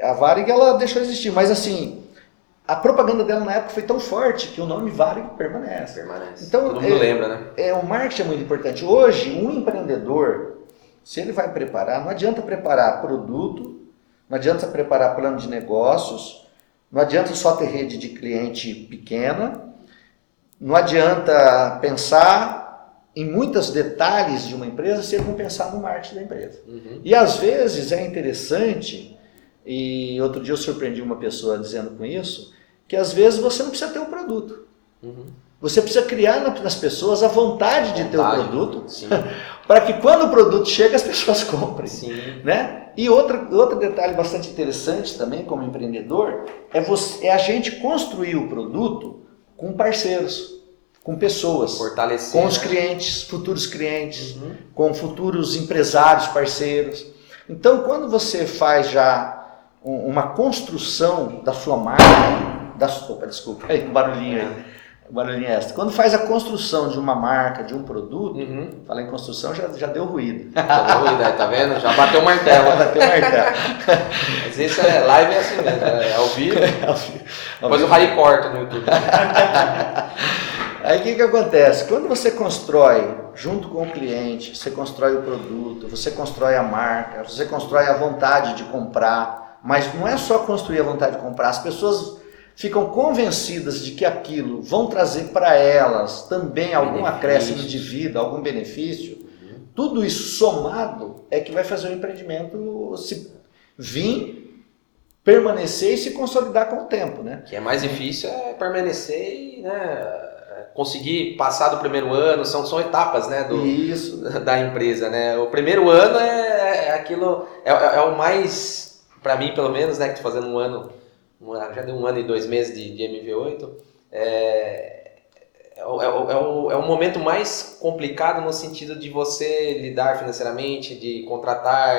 a Varig ela deixou de existir, mas assim, a propaganda dela na época foi tão forte que o nome Varig permanece. Então, todo mundo lembra, né? O marketing é muito importante. Hoje, um empreendedor, se ele vai preparar, não adianta preparar produto, não adianta preparar plano de negócios, não adianta só ter rede de cliente pequena, não adianta pensar em muitos detalhes de uma empresa se ele não pensar no marketing da empresa. E às vezes é interessante, e outro dia eu surpreendi uma pessoa dizendo com isso, que às vezes você não precisa ter o produto. Você precisa criar nas pessoas a vontade de ter o produto, para que quando o produto chega as pessoas comprem. Né? E outro detalhe bastante interessante também como empreendedor é a gente construir o produto com parceiros, com pessoas, com os clientes, futuros clientes, com futuros empresários, parceiros. Então, quando você faz já uma construção da sua marca, desculpa, aí um barulhinho aí. Barulhinho extra. Quando faz a construção de uma marca, de um produto, falar em construção já deu ruído. Já deu ruído, aí, tá vendo? Já bateu o martelo. Mas isso live é assim mesmo, é ao vivo. Depois o Raí corta no YouTube. Aí o que acontece? Quando você constrói junto com o cliente, você constrói o produto, você constrói a marca, você constrói a vontade de comprar, mas não é só construir a vontade de comprar, as pessoas ficam convencidas de que aquilo vão trazer para elas também algum acréscimo de vida, algum benefício. Tudo isso somado é que vai fazer o empreendimento permanecer e se consolidar com o tempo, né? O que é mais difícil é permanecer e, né, conseguir passar do primeiro ano, são etapas, né, da empresa, né? O primeiro ano é aquilo, é o mais, para mim pelo menos, né, que estou fazendo já deu 1 ano e 2 meses de MV8, é o momento mais complicado no sentido de você lidar financeiramente, de contratar,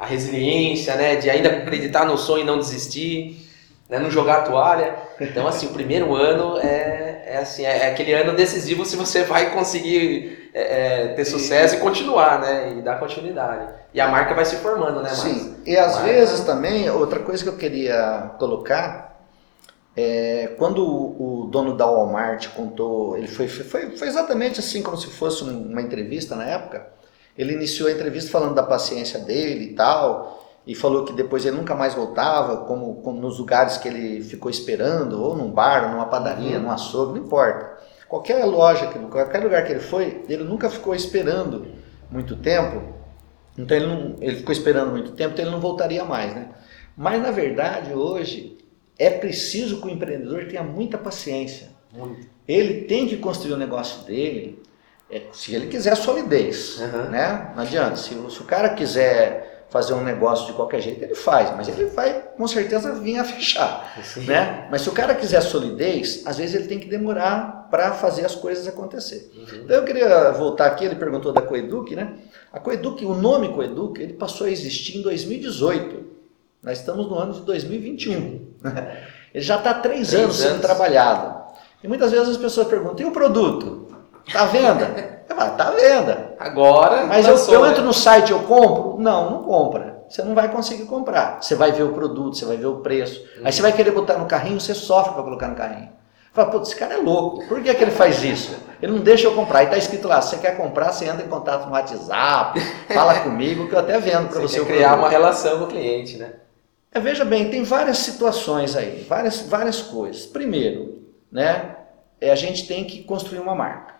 a resiliência, né, de ainda acreditar no sonho e não desistir, né, não jogar a toalha. Então, assim, o primeiro ano é aquele ano decisivo se você vai conseguir ter sucesso e continuar, né, e dar continuidade. E a marca vai se formando, né? Sim, e às vezes também, outra coisa que eu queria colocar, quando o dono da Walmart contou, ele foi exatamente assim como se fosse uma entrevista na época, ele iniciou a entrevista falando da paciência dele e tal, e falou que depois ele nunca mais voltava, como nos lugares que ele ficou esperando, ou num bar, ou numa padaria, num açougue, não importa. Qualquer loja, qualquer lugar que ele foi, ele nunca ficou esperando muito tempo. Então ele ficou esperando muito tempo, então ele não voltaria mais, né? Mas na verdade hoje é preciso que o empreendedor tenha muita paciência. Ele tem que construir o negócio dele, se ele quiser solidez, né? Não adianta, se o cara quiser fazer um negócio de qualquer jeito, ele faz, mas ele vai com certeza vir a fechar, né? Mas se o cara quiser solidez, às vezes ele tem que demorar para fazer as coisas acontecer. Então eu queria voltar aqui, ele perguntou da Coeduc, né? A Coeduc, o nome Coeduc, ele passou a existir em 2018. Nós estamos no ano de 2021. Ele já está há 3 anos sendo trabalhado. E muitas vezes as pessoas perguntam, e o produto? Está à venda? Eu falo, está à venda. Agora, mas eu entro no site e eu compro? Não compra. Você não vai conseguir comprar. Você vai ver o produto, você vai ver o preço. Aí você vai querer botar no carrinho, você sofre para colocar no carrinho. Fala, pô, esse cara é louco, por que ele faz isso? Ele não deixa eu comprar, e está escrito lá, se você quer comprar, você entra em contato no WhatsApp, fala comigo que eu até vendo para você. Quer criar uma relação com o cliente, né? Veja bem, tem várias situações aí, várias coisas. Primeiro, né, a gente tem que construir uma marca.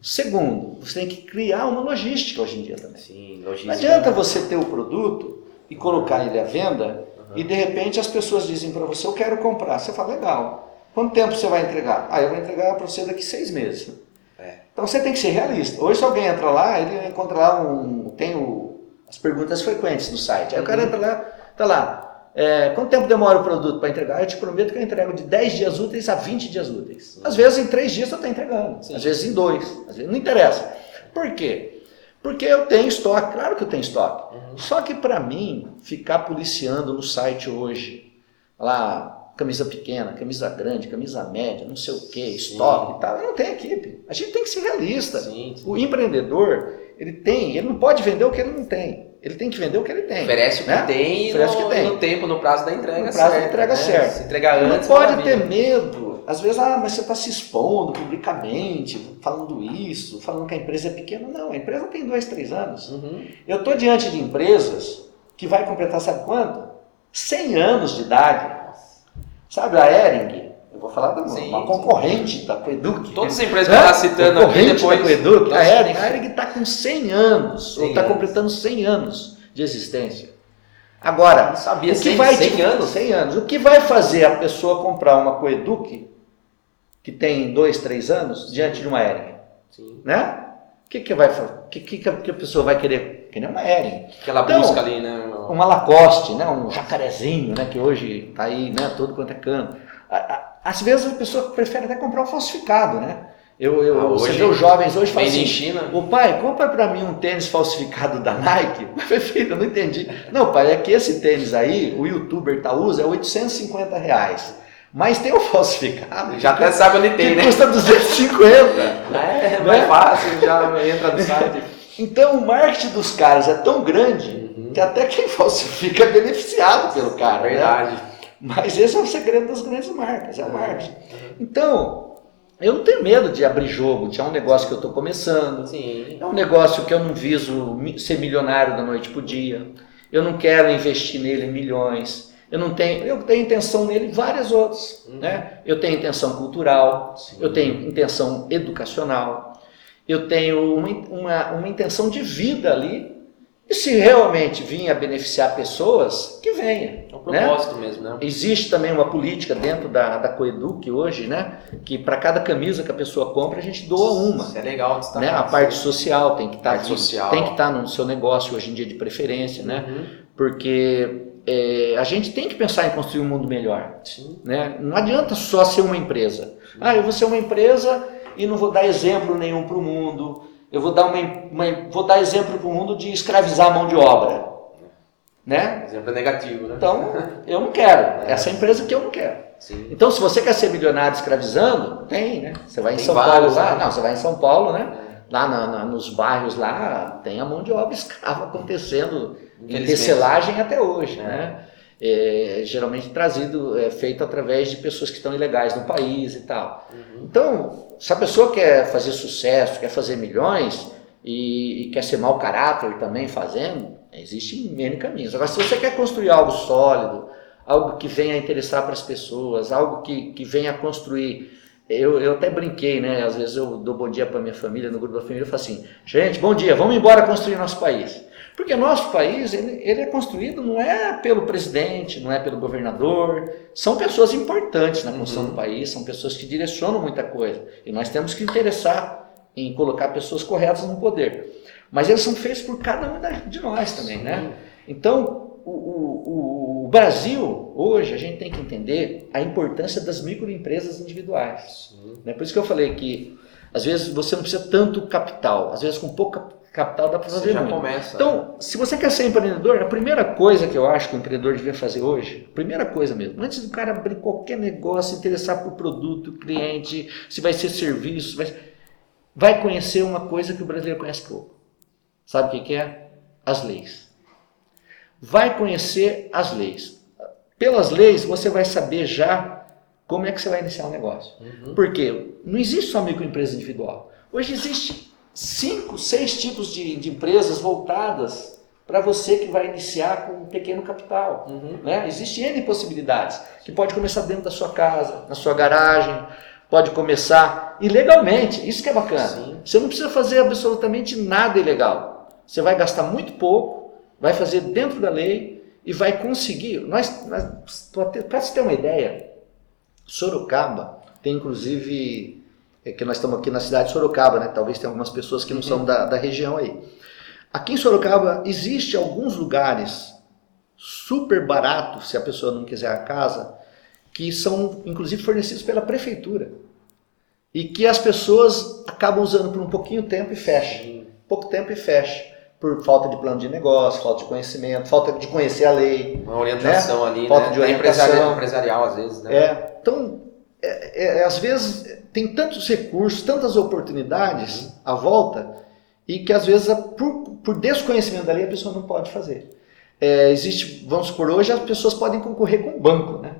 Segundo, você tem que criar uma logística hoje em dia também. Sim, logística. Não adianta você ter o produto e colocar ele à venda e de repente as pessoas dizem para você, eu quero comprar. Você fala, legal. Quanto tempo você vai entregar? Eu vou entregar para você daqui 6 meses. Então você tem que ser realista. Hoje se alguém entra lá, ele encontra lá as perguntas frequentes do site. Aí o cara entra lá, tá lá. Quanto tempo demora o produto para entregar? Eu te prometo que eu entrego de 10 dias úteis a 20 dias úteis. Às vezes em 3 dias eu estou entregando, às vezes em 2, às vezes não interessa. Por quê? Porque eu tenho estoque, claro que eu tenho estoque. Só que para mim, ficar policiando no site hoje, lá, camisa pequena, camisa grande, camisa média, não sei o que, estoque e tal, eu não tenho equipe. A gente tem que ser realista. O empreendedor, ele não pode vender o que ele não tem. Ele tem que vender o que ele tem. Oferece o que tem e no tempo, no prazo da entrega certo. No prazo da entrega certo. Se entregar antes, não pode ter medo. Às vezes, mas você está se expondo publicamente, falando isso, falando que a empresa é pequena. Não, a empresa tem 2, 3 anos. Eu estou diante de empresas que vai completar, sabe quanto? 100 anos de idade. Sabe a Hering? Eu vou falar de uma concorrente da Coeduc. Todas as empresas que ela está citando aqui depois. Da Coeduc, a Hering está com 100 anos, ou está completando 100 anos de existência. Agora, não sabia, o que 100 anos? 100 anos. O que vai fazer a pessoa comprar uma Coeduc que tem 2, 3 anos diante de uma Hering? Né? O que vai fazer? O que a pessoa vai querer? Que nem uma Hering. Que ela busca ali, né? Uma Lacoste, né? Um jacarezinho, né? Que hoje está aí, né? Todo quanto é canto. Às vezes a pessoa prefere até comprar um falsificado, né? Você vê os jovens hoje falam assim, China. O pai, compra para mim um tênis falsificado da Nike. Mas filho, eu não entendi. Não, pai, é que esse tênis aí, o youtuber usa, é R$850. Mas tem o falsificado. Já até sabe onde tem, né? Custa 250. É mais fácil, já entra no site. Então o marketing dos caras é tão grande que até quem falsifica é beneficiado pelo cara. Verdade. Né? Mas esse é o segredo das grandes marcas, é o marketing. Então, eu não tenho medo de abrir jogo, é um negócio que eu estou começando, é um negócio que eu não viso ser milionário da noite para o dia, eu não quero investir nele milhões, eu tenho intenção nele várias outras. Né? Eu tenho intenção cultural, eu tenho intenção educacional, eu tenho uma intenção de vida ali. E se realmente vir a beneficiar pessoas, que venha. É um propósito, né? Mesmo, né? Existe também uma política dentro da Coeduc hoje, né? Que para cada camisa que a pessoa compra, a gente doa uma. Isso é legal destacar. Né? A parte social tem que estar no seu negócio hoje em dia de preferência, né? Porque a gente tem que pensar em construir um mundo melhor. Né? Não adianta só ser uma empresa. Eu vou ser uma empresa e não vou dar exemplo nenhum para o mundo. Eu vou dar exemplo para o mundo de escravizar a mão de obra. Né? Exemplo negativo, né? Então, eu não quero. Essa é a empresa que eu não quero. Então, se você quer ser milionário escravizando, tem, né? Você vai em São Paulo lá. Não, você vai em São Paulo, né? Lá nos bairros lá, tem a mão de obra escrava acontecendo em tecelagem até hoje, né? Geralmente feito através de pessoas que estão ilegais no país e tal. Então, se a pessoa quer fazer sucesso, quer fazer milhões e quer ser mau caráter também fazendo, existem N caminhos. Agora, se você quer construir algo sólido, algo que venha a interessar para as pessoas, algo que venha a construir... Eu até brinquei, né? Às vezes eu dou bom dia para minha família, no grupo da família, eu falo assim, gente, bom dia, vamos embora construir nosso país. Porque nosso país, ele é construído não é pelo presidente, não é pelo governador, são pessoas importantes na construção do país, são pessoas que direcionam muita coisa. E nós temos que interessar em colocar pessoas corretas no poder. Mas eles são feitos por cada um de nós também, né? Então, o Brasil, hoje, a gente tem que entender a importância das microempresas individuais. Né? Por isso que eu falei que, às vezes, você não precisa tanto capital. Às vezes, com pouco capital dá para fazer muito. Começa. Então, se você quer ser empreendedor, a primeira coisa que eu acho que o empreendedor devia fazer hoje, primeira coisa mesmo, antes do cara abrir qualquer negócio, interessar por produto, cliente, se vai ser serviço, vai conhecer uma coisa que o brasileiro conhece pouco. Sabe o que é? As leis. Vai conhecer as leis. Pelas leis, você vai saber já como é que você vai iniciar um negócio. Porque não existe só microempresa individual. Hoje existe 5, 6 tipos de empresas voltadas para você que vai iniciar com um pequeno capital. Né? Existem N possibilidades, que pode começar dentro da sua casa, na sua garagem, pode começar ilegalmente, isso que é bacana. Sim. Você não precisa fazer absolutamente nada ilegal. Você vai gastar muito pouco, vai fazer dentro da lei e vai conseguir. Para você ter uma ideia, Sorocaba tem inclusive, que nós estamos aqui na cidade de Sorocaba, né? Talvez tenha algumas pessoas que não são da região aí. Aqui em Sorocaba existe alguns lugares super baratos, se a pessoa não quiser a casa, que são inclusive fornecidos pela prefeitura e que as pessoas acabam usando por um pouquinho tempo e fecha, pouco tempo e fecha, por falta de plano de negócio, falta de conhecimento, falta de conhecer a lei, uma orientação, né? Ali, falta né? de orientação empresarial às vezes, né? Então às vezes tem tantos recursos, tantas oportunidades à volta e que às vezes por desconhecimento da lei a pessoa não pode fazer. Existe, vamos supor, hoje as pessoas podem concorrer com o banco, né?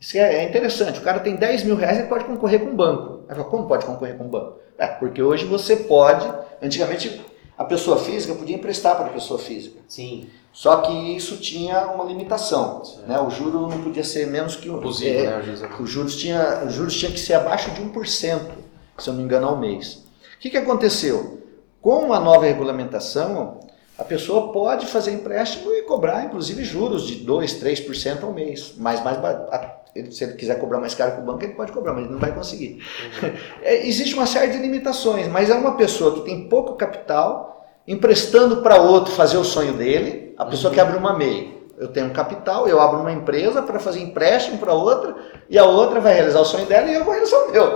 Isso é interessante. O cara tem 10 mil reais e pode concorrer com o banco. Aí fala, como pode concorrer com o banco? Porque hoje você pode. Antigamente a pessoa física podia emprestar para a pessoa física. Sim. Só que isso tinha uma limitação. Né? O juro não podia ser menos que os juros tinha que ser abaixo de 1%, se eu não me engano, ao mês. O que aconteceu? Com a nova regulamentação, a pessoa pode fazer empréstimo e cobrar, inclusive, juros de 2%, 3% ao mês. Se ele quiser cobrar mais caro que o banco, ele pode cobrar, mas ele não vai conseguir. Existe uma série de limitações, mas é uma pessoa que tem pouco capital, emprestando para outro fazer o sonho dele. A pessoa que abre uma MEI. Eu tenho um capital, eu abro uma empresa para fazer empréstimo para outra, e a outra vai realizar o sonho dela e eu vou realizar o meu.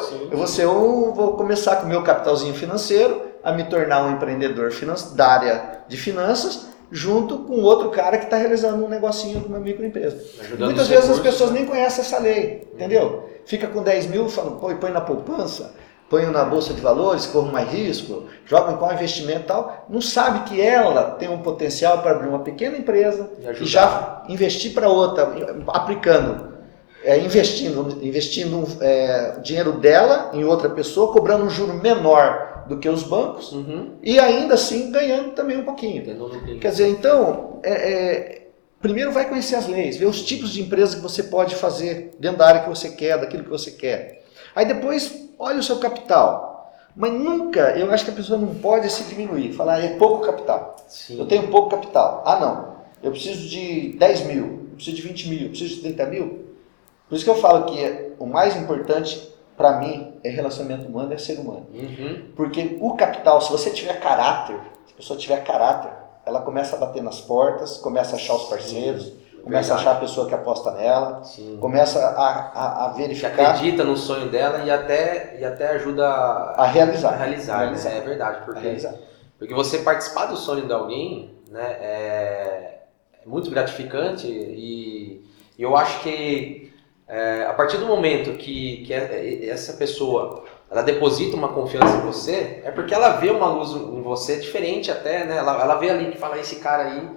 Vou começar com o meu capitalzinho financeiro, a me tornar um empreendedor da área de finanças, junto com outro cara que está realizando um negocinho com uma microempresa. Muitas vezes as pessoas nem conhecem essa lei, entendeu? Fica com 10 mil, falam, põe na poupança, põe na bolsa de valores, corre mais risco, joga em qual investimento e tal. Não sabe que ela tem um potencial para abrir uma pequena empresa e já investir para outra, aplicando, investindo o dinheiro dela em outra pessoa, cobrando um juro menor do que os bancos e ainda assim ganhando também um pouquinho. Quer dizer, então, primeiro vai conhecer as leis, ver os tipos de empresas que você pode fazer dentro da área que você quer, daquilo que você quer. Aí depois, olha o seu capital. Mas nunca, eu acho que a pessoa não pode se diminuir, falar, é pouco capital. Sim. Eu tenho pouco capital. Não, eu preciso de 10 mil, eu preciso de 20 mil, eu preciso de 30 mil. Por isso que eu falo que o mais importante para mim é relacionamento humano, é ser humano. Porque o capital, se você tiver caráter, se a pessoa tiver caráter, ela começa a bater nas portas, começa a achar os parceiros, começa a achar a pessoa que aposta nela, começa a verificar. Que acredita no sonho dela e até ajuda a realizar. Né? É verdade, porque você participar do sonho de alguém, né, é muito gratificante e eu acho que a partir do momento que essa pessoa ela deposita uma confiança em você, é porque ela vê uma luz em você diferente até, né? Ela vê ali que fala, esse cara aí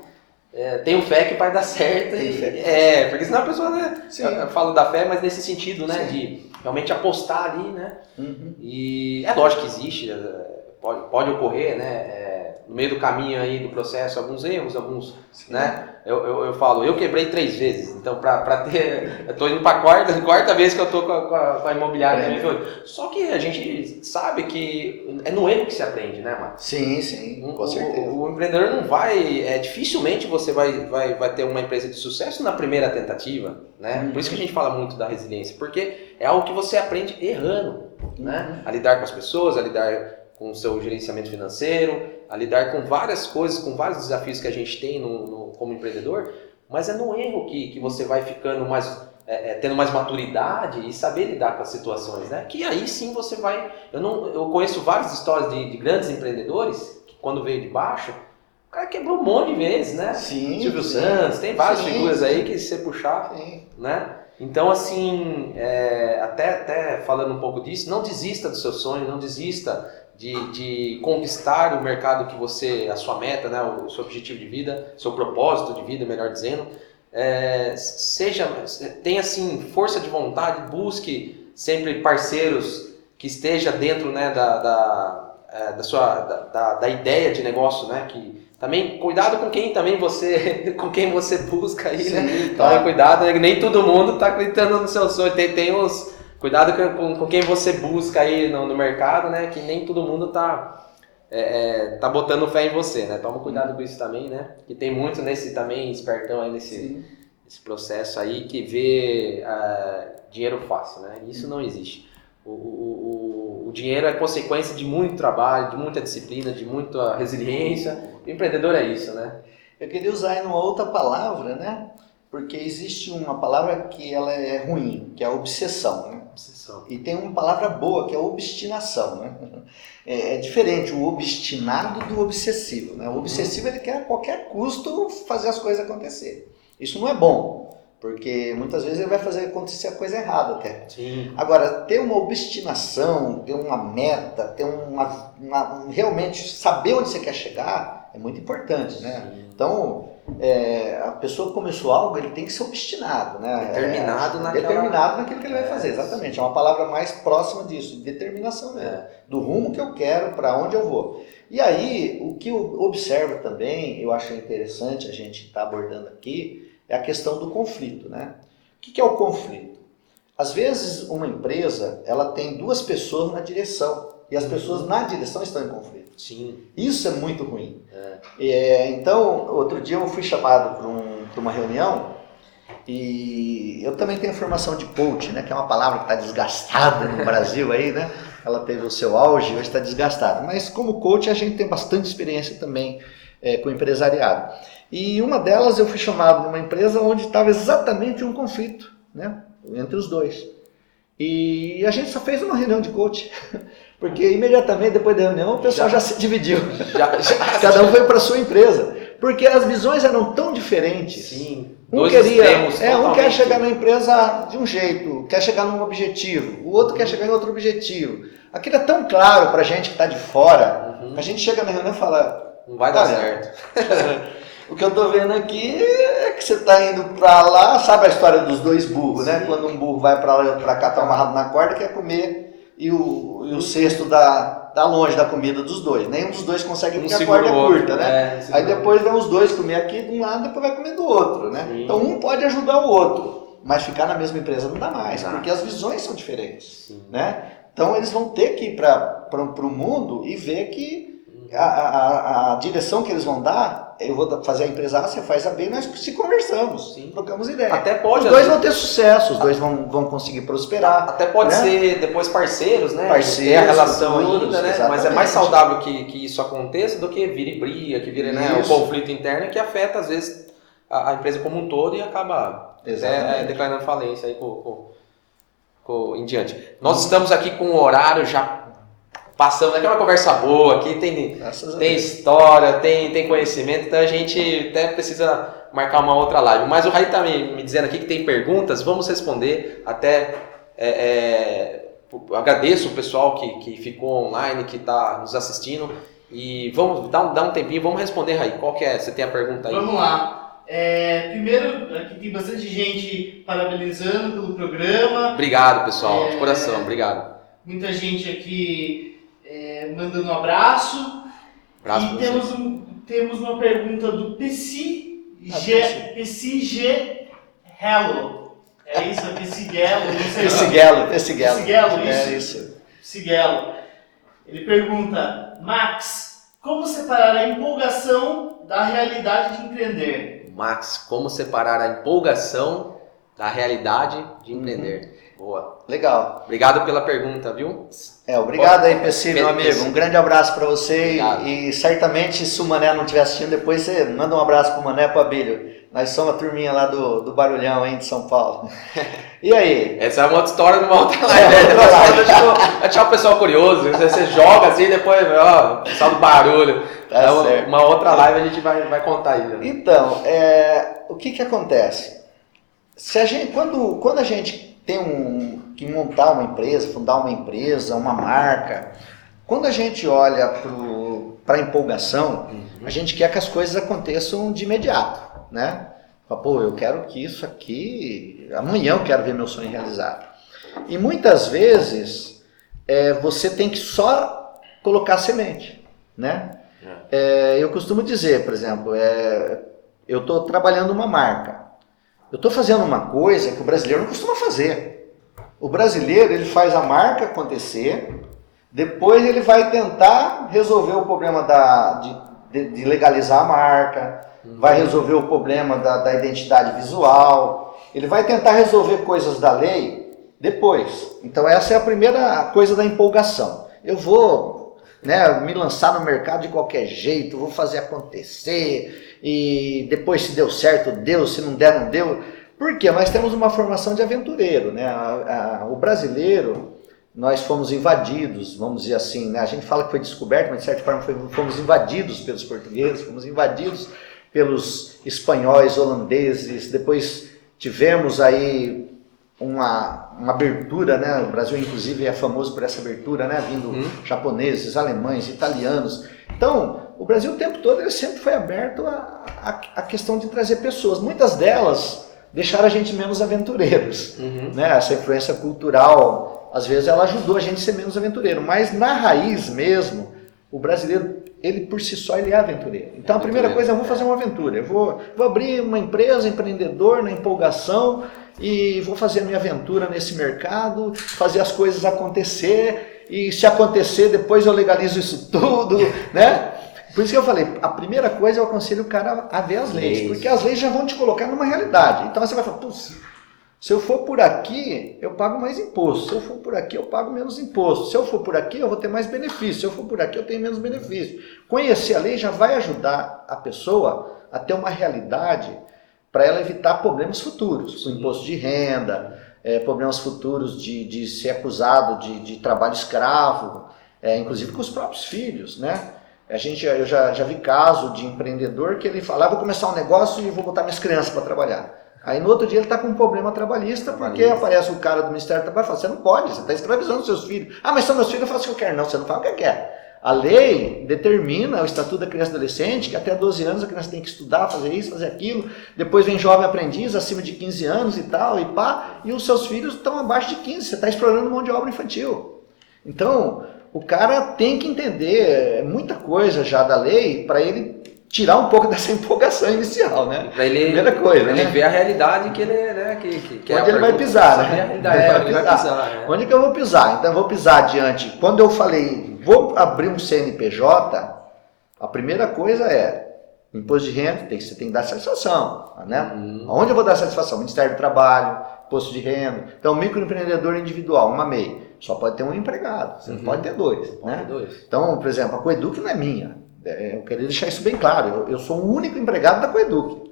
tem fé que vai dar certo. Porque senão a pessoa, né? Eu falo da fé, mas nesse sentido, né? De realmente apostar ali, né? E é lógico que existe, pode ocorrer, né? No meio do caminho aí do processo, alguns erros, né? Eu falo, eu quebrei 3 vezes, então para ter, eu tô indo para a quarta vez que eu tô com a imobiliária. Só que a gente sabe que é no erro que se aprende, né, Marcos? Sim, com certeza. O empreendedor não vai, dificilmente você vai ter uma empresa de sucesso na primeira tentativa, né? Por isso que a gente fala muito da resiliência, porque é algo que você aprende errando, né? A lidar com as pessoas, a lidar com o seu gerenciamento financeiro, a lidar com várias coisas, com vários desafios que a gente tem como empreendedor, mas é no erro que você vai ficando mais, tendo mais maturidade e saber lidar com as situações, né? Que aí sim você vai... Eu conheço várias histórias de grandes empreendedores que quando veio de baixo, o cara quebrou um monte de vezes, né? Silvio Santos, tem várias figuras aí que se você puxar, né? Então, assim, até falando um pouco disso, não desista do seu sonho, não desista de conquistar o mercado que você, a sua meta, né, o seu objetivo de vida, seu propósito de vida, melhor dizendo. tenha assim, força de vontade, busque sempre parceiros que esteja dentro, né, da ideia de negócio, né, que também cuidado com quem com quem você busca aí, né? Sim, Tome cuidado, né? Nem todo mundo está acreditando no seu sonho. Cuidado com quem você busca aí no mercado, né? Que nem todo mundo tá botando fé em você, né? Toma cuidado com isso também, né? Que tem muito nesse também espertão aí nesse processo aí que vê dinheiro fácil, né? Isso não existe. O dinheiro é consequência de muito trabalho, de muita disciplina, de muita resiliência. O empreendedor é isso, né? Eu queria usar aí uma outra palavra, né? Porque existe uma palavra que ela é ruim, que é a obsessão, né? Obsessão. E tem uma palavra boa, que é a obstinação, né? É diferente o obstinado do obsessivo, né? O obsessivo, ele quer a qualquer custo fazer as coisas acontecer. Isso não é bom, porque muitas vezes ele vai fazer acontecer a coisa errada até. Sim. Agora, ter uma obstinação, ter uma meta, ter realmente saber onde você quer chegar é muito importante, né? Sim. Então, a pessoa que começou algo, ele tem que ser obstinado, né? Determinado naquilo que ele vai fazer, exatamente. É uma palavra mais próxima disso, determinação mesmo. Do rumo que eu quero, para onde eu vou. E aí, o que eu observo também, eu acho interessante a gente estar abordando aqui, é a questão do conflito, né? O que é o conflito? Às vezes, uma empresa, ela tem duas pessoas na direção, e as pessoas na direção estão em conflito. Sim. Isso é muito ruim. Então, outro dia eu fui chamado para uma reunião, e eu também tenho formação de coach, né? Que é uma palavra que está desgastada no Brasil aí, né? Ela teve o seu auge, hoje está desgastada. Mas como coach, a gente tem bastante experiência também com o empresariado. E uma delas eu fui chamado numa empresa onde estava exatamente um conflito, né? Entre os dois. E a gente só fez uma reunião de coach, porque imediatamente depois da reunião o pessoal já se dividiu. Cada um foi para a sua empresa, porque as visões eram tão diferentes. Sim. Um quer chegar na empresa de um jeito, quer chegar num objetivo, o outro quer chegar em outro objetivo. Aquilo é tão claro para a gente que está de fora, a gente chega na reunião e fala... Não vai dar certo. O que eu tô vendo aqui é que você tá indo pra lá, sabe a história dos dois burros, né? Quando um burro vai pra lá e outro pra cá, tá amarrado na corda, quer comer e o cesto dá longe da comida dos dois. Nenhum dos dois consegue porque a corda é curta, né? Aí depois vem os dois comer aqui de um lado, depois vai comer do outro, né? Sim. Então um pode ajudar o outro, mas ficar na mesma empresa não dá mais, porque as visões são diferentes, né? Então eles vão ter que ir para o mundo e ver que a direção que eles vão dar, eu vou fazer a empresa A, você faz a B, nós se conversamos, trocamos ideia. Até pode, os dois vão ter sucesso, os dois vão conseguir prosperar. Até pode ser depois parceiros, né? Parceiros, ter a relação ainda, né? Exatamente. Mas é mais saudável que isso aconteça do que vire briga, que vire o conflito interno que afeta às vezes a empresa como um todo e acaba declarando falência aí em diante. Nós estamos aqui com o horário já passando, aqui é uma conversa boa, aqui tem história, tem conhecimento, então a gente até precisa marcar uma outra live. Mas o Raí está me dizendo aqui que tem perguntas, vamos responder. Até agradeço o pessoal que ficou online, que está nos assistindo. E vamos dar um tempinho, vamos responder, Raí. Qual que é? Você tem a pergunta aí? Vamos lá. Primeiro, aqui tem bastante gente parabenizando pelo programa. Obrigado, pessoal, de coração, obrigado. Muita gente aqui mandando um abraço. Temos uma pergunta do PCG Hello. É isso? É Pessigelo? Pessigelo, isso. Pessigelo. Ele pergunta: Max, como separar a empolgação da realidade de empreender? Max, como separar a empolgação da realidade de empreender? Boa. Legal. Obrigado pela pergunta, viu? Obrigado aí, PC, meu amigo. Um grande abraço para você. Obrigado. E certamente, se o Mané não estiver assistindo, depois você manda um abraço pro Mané e pro Abílio. Nós somos a turminha lá do Barulhão, hein, de São Paulo. E aí? Essa é uma outra história numa outra live. Vai deixar o pessoal curioso. Você joga assim, depois, o pessoal do barulho. Uma outra live a gente vai contar aí. Né? Então, o que acontece? Quando a gente tem que montar uma empresa, fundar uma empresa, uma marca, quando a gente olha para a empolgação, a gente quer que as coisas aconteçam de imediato, né? Fala, pô, eu quero que isso aqui, amanhã eu quero ver meu sonho realizado. E muitas vezes você tem que só colocar semente, né? Eu costumo dizer, por exemplo, eu estou trabalhando uma marca. Eu estou fazendo uma coisa que o brasileiro não costuma fazer. O brasileiro, ele faz a marca acontecer, depois ele vai tentar resolver o problema de legalizar a marca, vai resolver o problema da identidade visual, ele vai tentar resolver coisas da lei depois. Então essa é a primeira coisa da empolgação. Eu vou me lançar no mercado de qualquer jeito, vou fazer acontecer, e depois se deu certo, deu, se não der, não deu. Por quê? Nós temos uma formação de aventureiro, né? O brasileiro, nós fomos invadidos, vamos dizer assim, né? A gente fala que foi descoberto, mas de certa forma fomos invadidos pelos portugueses, fomos invadidos pelos espanhóis, holandeses, depois tivemos aí uma abertura, né? O Brasil inclusive é famoso por essa abertura, né? Vindo japoneses, alemães, italianos. Então, o Brasil o tempo todo ele sempre foi aberto à questão de trazer pessoas. Muitas delas deixaram a gente menos aventureiros, né? Essa influência cultural, às vezes ela ajudou a gente a ser menos aventureiro, mas na raiz mesmo, o brasileiro, ele por si só, ele é aventureiro. Então a primeira coisa, eu vou fazer uma aventura, eu vou abrir uma empresa, empreendedor, na empolgação, e vou fazer a minha aventura nesse mercado, fazer as coisas acontecer, e se acontecer, depois eu legalizo isso tudo, né? Por isso que eu falei, a primeira coisa eu aconselho o cara a ver as leis, porque as leis já vão te colocar numa realidade. Então você vai falar, se eu for por aqui, eu pago mais imposto. Se eu for por aqui, eu pago menos imposto. Se eu for por aqui, eu vou ter mais benefício. Se eu for por aqui, eu tenho menos benefício. Conhecer a lei já vai ajudar a pessoa a ter uma realidade para ela evitar problemas futuros, com imposto de renda, problemas futuros de ser acusado de trabalho escravo, inclusive com os próprios filhos, né? Eu já vi caso de empreendedor que ele fala, vou começar um negócio e vou botar minhas crianças para trabalhar. Aí no outro dia ele está com um problema trabalhista, porque aparece o cara do Ministério do Trabalho e fala, você não pode, você está escravizando seus filhos. Ah, mas são meus filhos, eu faço o que eu quero. Não, você não faz o que quer. A lei determina, o Estatuto da Criança e Adolescente, que até 12 anos a criança tem que estudar, fazer isso, fazer aquilo. Depois vem jovem aprendiz, acima de 15 anos e tal, e os seus filhos estão abaixo de 15, você está explorando mão de obra infantil. Então, o cara tem que entender muita coisa já da lei para ele tirar um pouco dessa empolgação inicial, né? Primeira coisa, ele ver a realidade que ele né? Onde ele vai pisar, né? Onde que eu vou pisar? Então eu vou pisar adiante. Quando eu falei, vou abrir um CNPJ, a primeira coisa imposto de renda, você tem que dar satisfação, né? Onde eu vou dar satisfação? Ministério do Trabalho, imposto de renda. Então, microempreendedor individual, uma MEI, só pode ter um empregado, você não pode ter dois, né? Então, por exemplo, a Coeduc não é minha. Eu queria deixar isso bem claro. Eu sou o único empregado da Coeduc.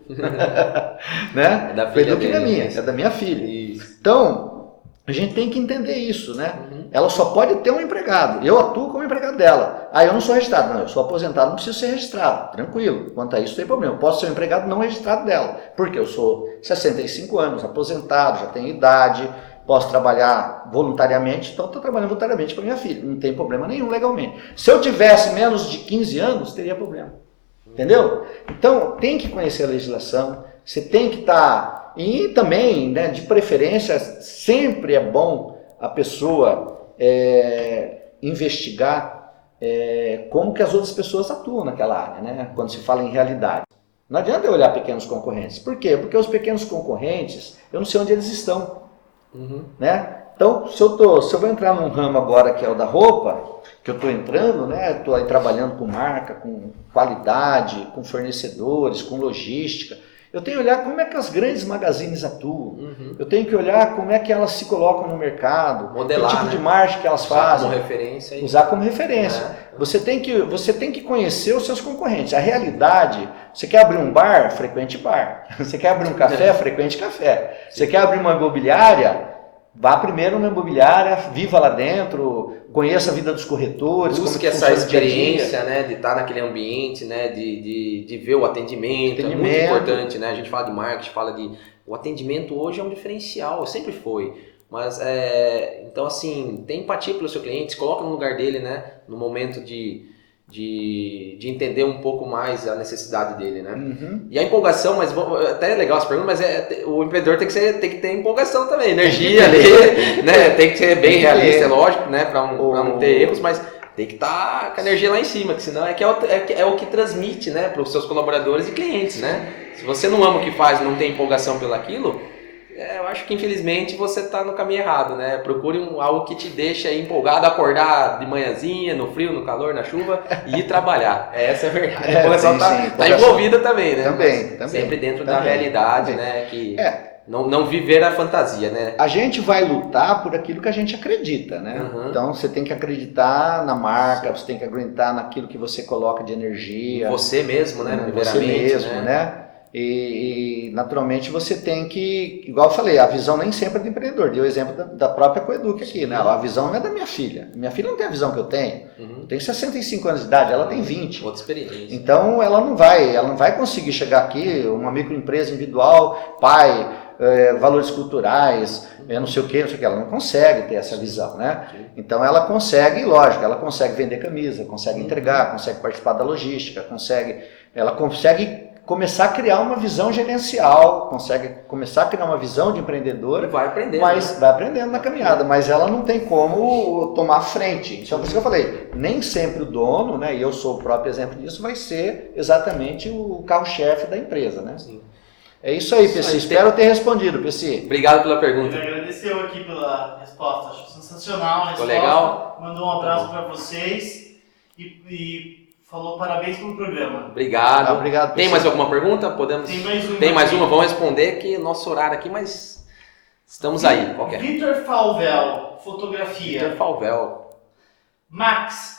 Né? É da filha Coeduc não é minha, isso. é da minha filha. Isso. Então, a gente tem que entender isso, né? Ela só pode ter um empregado. Eu atuo como empregado dela. Eu não sou registrado. Não, eu sou aposentado, não preciso ser registrado. Tranquilo. Quanto a isso, não tem problema. Eu posso ser um empregado não registrado dela. Porque eu sou 65 anos, aposentado, já tenho idade, posso trabalhar voluntariamente, então estou trabalhando voluntariamente para minha filha, não tem problema nenhum legalmente. Se eu tivesse menos de 15 anos, teria problema, entendeu? Então, tem que conhecer a legislação, você tem que estar, e também, né, de preferência, sempre é bom a pessoa investigar como que as outras pessoas atuam naquela área, né, quando se fala em realidade. Não adianta eu olhar pequenos concorrentes, por quê? Porque os pequenos concorrentes, eu não sei onde eles estão. Né? Então, se eu vou entrar num ramo agora que é o da roupa, que eu estou entrando, né? Estou aí trabalhando com marca, com qualidade, com fornecedores, com logística, eu tenho que olhar como é que as grandes magazines atuam, eu tenho que olhar como é que elas se colocam no mercado, modelar, que tipo de marketing que elas fazem, usar como referência. Você tem que conhecer os seus concorrentes. A realidade, você quer abrir um bar? Frequente bar. Você quer abrir um café? Frequente café. Você quer abrir uma imobiliária? Vá primeiro na imobiliária, viva lá dentro, conheça a vida dos corretores. Busque essa experiência, né, de estar naquele ambiente, né, de ver o atendimento. É muito importante, né? A gente fala de marketing, o atendimento hoje é um diferencial, sempre foi. Mas, então assim, tem empatia pelo seu cliente, se coloca no lugar dele, né, no momento de de entender um pouco mais a necessidade dele, né? Uhum. E a empolgação, mas até é legal essa pergunta, mas o empreendedor tem que ter empolgação também, energia ali, né? Tem que ser bem realista, é lógico, né? Para não ter erros, mas tem que estar com a energia lá em cima, que senão é o que transmite, né, para os seus colaboradores e clientes, né? Se você não ama o que faz, não tem empolgação pelaquilo, eu acho que infelizmente você está no caminho errado, né? Procure algo que te deixe aí empolgado, acordar de manhãzinha, no frio, no calor, na chuva e ir trabalhar. Essa é a verdade. A empolgação está envolvida também, né? Também. Sempre dentro da realidade, né? Que não viver a fantasia, né? A gente vai lutar por aquilo que a gente acredita, né? Uhum. Então você tem que acreditar na marca, você tem que acreditar naquilo que você coloca de energia. Você mesmo, né? Você mesmo, né? E naturalmente você tem que, igual eu falei, a visão nem sempre é do empreendedor. Dei o exemplo da própria Coeduc aqui, né? A visão não é da minha filha. Minha filha não tem a visão que eu tenho. Eu tenho 65 anos de idade, ela tem 20. Outra experiência. Então ela não vai conseguir chegar aqui, uma microempresa individual, pai, valores culturais, não sei o que, ela não consegue ter essa visão, né? Então ela consegue, lógico, ela consegue vender camisa, consegue entregar, consegue participar da logística, ela consegue começar a criar uma visão gerencial, consegue começar a criar uma visão de empreendedor, vai aprendendo, mas vai aprendendo na caminhada, mas ela não tem como tomar frente. Então, por isso que eu falei, nem sempre o dono, né, e eu sou o próprio exemplo disso, vai ser exatamente o carro-chefe da empresa, né? Sim. É isso aí, PC. Espero ter respondido, PC. Obrigado pela pergunta. Ele agradeceu aqui pela resposta. Acho sensacional a resposta. Ficou legal? Mandou um abraço para vocês e falou parabéns pelo programa. Obrigado. Obrigado. Tem mais alguma pergunta? Tem mais uma. Vamos responder que nosso horário aqui, mas estamos aí. Qualquer. Vitor Falvel, fotografia. Vitor Falvel. Max,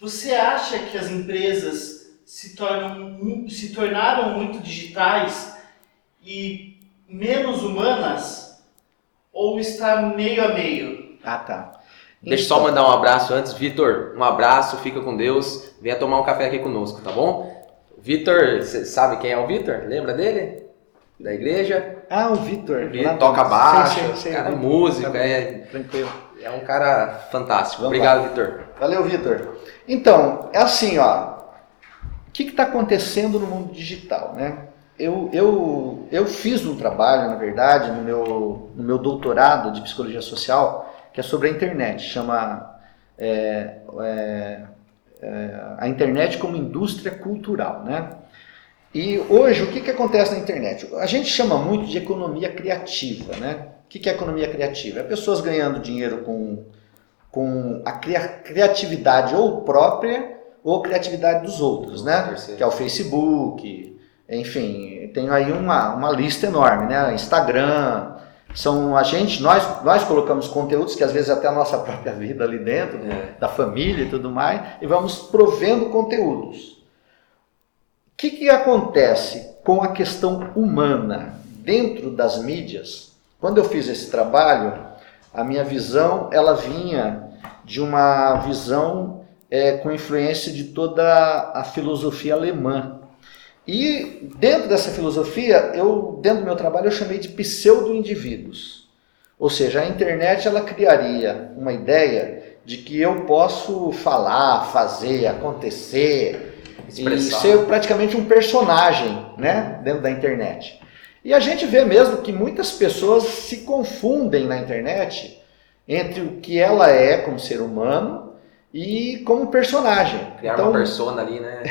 você acha que as empresas se tornaram muito digitais e menos humanas, ou está meio a meio? Ah, tá. Deixa eu só mandar um abraço antes. Vitor, um abraço, fica com Deus. Venha tomar um café aqui conosco, tá bom? Vitor, você sabe quem é o Vitor? Lembra dele? Da igreja? Ah, o Vitor. Ele toca baixo, sei, cara é músico, tranquilo. É um cara fantástico. Obrigado, Vitor. Valeu, Vitor. Então, é assim, ó. O que está acontecendo no mundo digital, né? Eu fiz um trabalho, na verdade, no meu doutorado de psicologia social, que é sobre a internet, chama a internet como indústria cultural, né? E hoje, o que acontece na internet? A gente chama muito de economia criativa, né? O que é economia criativa? É pessoas ganhando dinheiro com a criatividade ou própria ou criatividade dos outros, né? Que é o Facebook, enfim, tem aí uma lista enorme, né? Instagram, nós colocamos conteúdos que às vezes até a nossa própria vida ali dentro, da família e tudo mais, e vamos provendo conteúdos. O que acontece com a questão humana dentro das mídias? Quando eu fiz esse trabalho, a minha visão, ela vinha de uma visão com influência de toda a filosofia alemã. E dentro dessa filosofia, dentro do meu trabalho, eu chamei de pseudo-indivíduos. Ou seja, a internet ela criaria uma ideia de que eu posso falar, fazer, acontecer, expressar, e ser praticamente um personagem, né, dentro da internet. E a gente vê mesmo que muitas pessoas se confundem na internet entre o que ela é como ser humano e como personagem. Criar uma persona ali, né?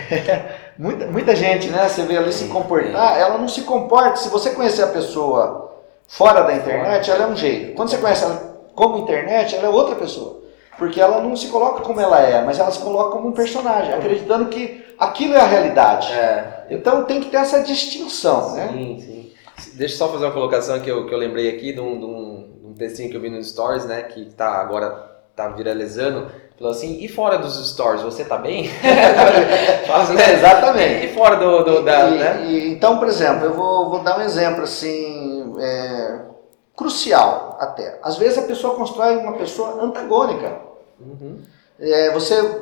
Muita gente, né? Você vê ali se comportar, ela não se comporta. Se você conhecer a pessoa fora da internet, ela é um jeito. Quando você conhece ela como internet, ela é outra pessoa. Porque ela não se coloca como ela é, mas ela se coloca como um personagem, acreditando que aquilo é a realidade. Então tem que ter essa distinção, né? Sim. Deixa eu só fazer uma colocação que eu lembrei aqui de um textinho que eu vi nos stories, né? Que agora tá viralizando. Falou assim, e fora dos stories, você tá bem? Né? Exatamente. E fora né? Então, por exemplo, eu vou dar um exemplo assim, crucial até. Às vezes a pessoa constrói uma pessoa antagônica.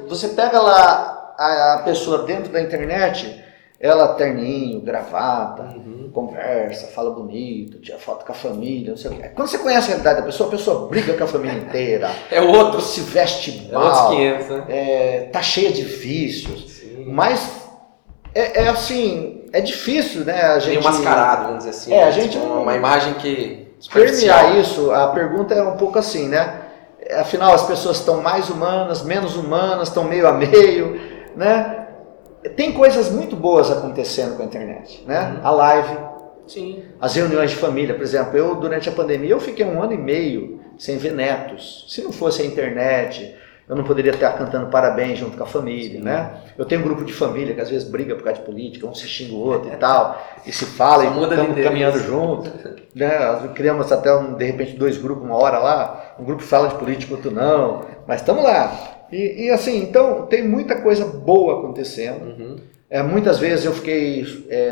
Você pega lá a pessoa dentro da internet, Ela terninho, gravata, Uhum. conversa, fala bonito, tira foto com a família, não sei o quê. Quando você conhece a realidade da pessoa, a pessoa briga com a família inteira, É outro. se veste É outros mal, 500, né? tá cheia de vícios. Sim. Mas é assim, é difícil, né? A gente Meio mascarado, vamos dizer assim. É, né? a gente Tipo, não- uma imagem que superficial. permear isso. A pergunta é um pouco assim, né? Afinal, as pessoas estão mais humanas, menos humanas, estão meio a meio, né? Tem coisas muito boas acontecendo com a internet, né? Uhum. A live, Sim. as reuniões de família, por exemplo, eu durante a pandemia eu fiquei 1 ano e meio sem ver netos. Se não fosse a internet, eu não poderia estar cantando parabéns junto com a família, Sim. né? Eu tenho um grupo de família que às vezes briga por causa de política, um se xinga o outro e tal, e se fala Só e muda de estamos caminhando endereço. junto, né? Criamos até de repente 2 grupos uma hora lá, um grupo fala de política, outro não, mas estamos lá. E assim, então tem muita coisa boa acontecendo. Uhum. Muitas vezes eu fiquei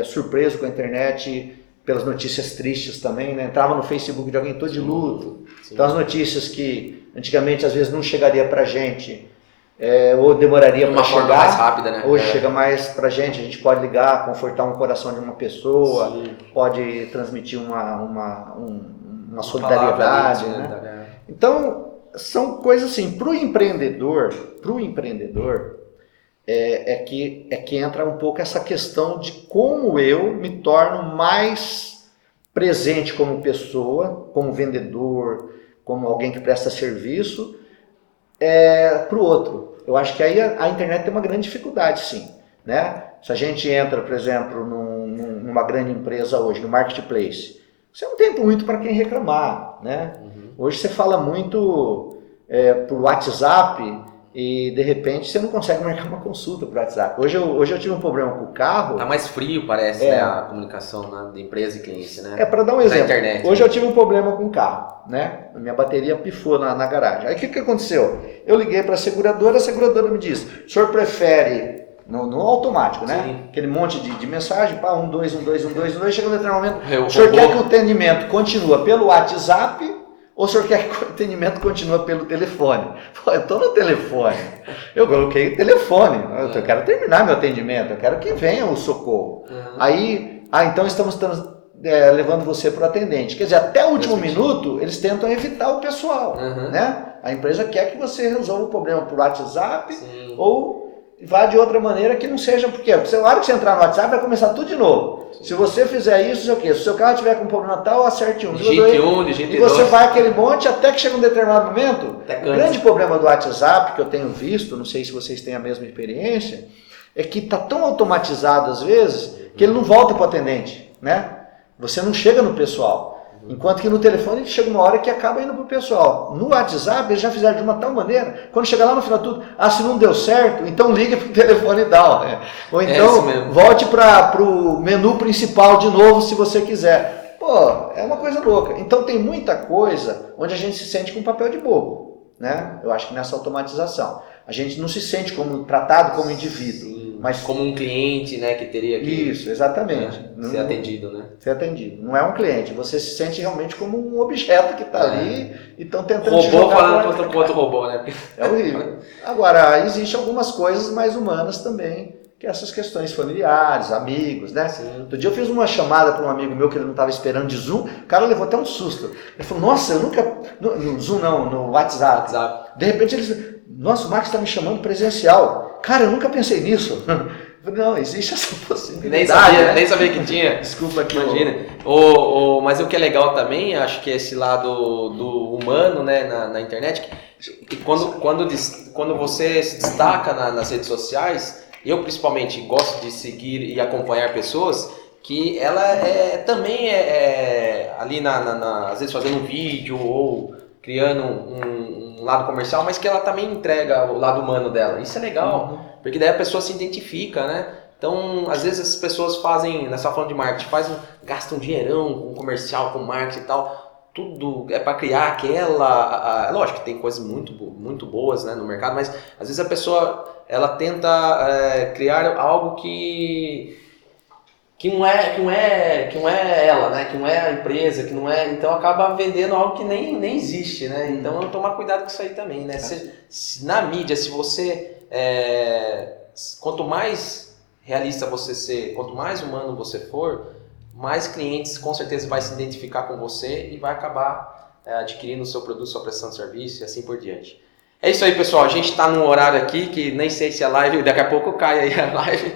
surpreso com a internet pelas notícias tristes também, né? Entrava no Facebook de alguém todo de luto. Sim. Então as notícias que antigamente às vezes não chegaria pra gente, ou demoraria De para uma forma mais chegar, rápida, né? hoje chega mais pra gente, a gente pode ligar, confortar um coração de uma pessoa, Sim. pode transmitir uma Uma solidariedade, palavra ali, né? Então são coisas assim, pro empreendedor, é que entra um pouco essa questão de como eu me torno mais presente como pessoa, como vendedor, como alguém que presta serviço para o outro. Eu acho que aí a internet tem uma grande dificuldade, sim, né? Se a gente entra, por exemplo, numa grande empresa hoje, no marketplace, você não tem muito para quem reclamar, né? Uhum. Hoje você fala muito por WhatsApp e de repente você não consegue marcar uma consulta por WhatsApp. Hoje eu tive um problema com o carro. Tá mais frio, parece, né? A comunicação, né? De empresa e cliente, né? Para dar um Na exemplo, internet, hoje né? eu tive um problema com o carro, né? A minha bateria pifou na garagem. Aí o que aconteceu? Eu liguei para a seguradora me disse, o senhor prefere no automático, né? Sim. Aquele monte de mensagem, pá, 1, 2, 1, 2, 1, 2, 1, 2, chega um determinado momento. Eu O senhor robô. quer que o atendimento continue pelo WhatsApp ou o senhor quer que o atendimento continue pelo telefone? Pô, eu estou no telefone. Eu coloquei o telefone. Eu quero terminar meu atendimento, eu quero que venha o socorro. Uhum. Aí, então estamos levando você para o atendente. Quer dizer, até o último minuto, eles tentam evitar o pessoal. Uhum. Né? A empresa quer que você resolva o problema por WhatsApp Sim. ou vá de outra maneira que não seja, porque a hora que você entrar no WhatsApp vai começar tudo de novo. Se você fizer isso, sei o quê? Se o seu carro tiver com problema tal, acerte um. Digite 1, digite E você 2. vai aquele monte até que chega um determinado momento. Até O cansa. grande problema do WhatsApp, que eu tenho visto, não sei se vocês têm a mesma experiência, é que está tão automatizado às vezes que ele não volta para o atendente, né? Você não chega no pessoal. Enquanto que no telefone chega uma hora que acaba indo para o pessoal. No WhatsApp eles já fizeram de uma tal maneira, quando chega lá no final tudo, se não deu certo, então liga para o telefone e tal. Né? Ou então isso mesmo. volte para o menu principal de novo se você quiser. Pô, é uma coisa louca. Então tem muita coisa onde a gente se sente com papel de bobo. Né? Eu acho que nessa automatização. A gente não se sente tratado como indivíduo. Sim. Mas como um cliente, né? Que teria que isso, exatamente. ser atendido, né? Ser atendido. Não é um cliente, você se sente realmente como um objeto que está ali e estão tentando te Robô jogar falando fora. com outro robô, né? É horrível. Agora, existem algumas coisas mais humanas também, que essas questões familiares, amigos, né? Sim. Outro dia eu fiz uma chamada para um amigo meu que ele não estava esperando de Zoom, o cara levou até um susto. Ele falou, nossa, eu nunca... No Zoom não, no WhatsApp. WhatsApp. De repente ele disse, nossa, o Marcos está me chamando presencial. Cara, eu nunca pensei nisso. Eu falei, não, existe essa possibilidade. Nem sabia que tinha. Desculpa aqui. Imagina. Mas o que é legal também, acho que é esse lado do humano, né, na internet, que quando você se destaca nas redes sociais, eu principalmente gosto de seguir e acompanhar pessoas que ela também ali às vezes fazendo um vídeo ou criando um lado comercial, mas que ela também entrega o lado humano dela. Isso é legal, porque daí a pessoa se identifica, né? Então, às vezes as pessoas fazem, nessa falando de marketing, gastam um dinheirão com comercial, com marketing e tal, tudo é para criar aquela... lógico que tem coisas muito boas, né, no mercado, mas às vezes a pessoa ela tenta criar algo que não é ela, né? Que não é a empresa, que não é... Então acaba vendendo algo que nem existe, né? Então tomar cuidado com isso aí também, né? Na mídia, se você... quanto mais realista você ser, quanto mais humano você for, mais clientes com certeza vai se identificar com você e vai acabar adquirindo o seu produto, sua prestação de serviço e assim por diante. É isso aí, pessoal. A gente está num horário aqui que nem sei se a live, daqui a pouco cai aí a live.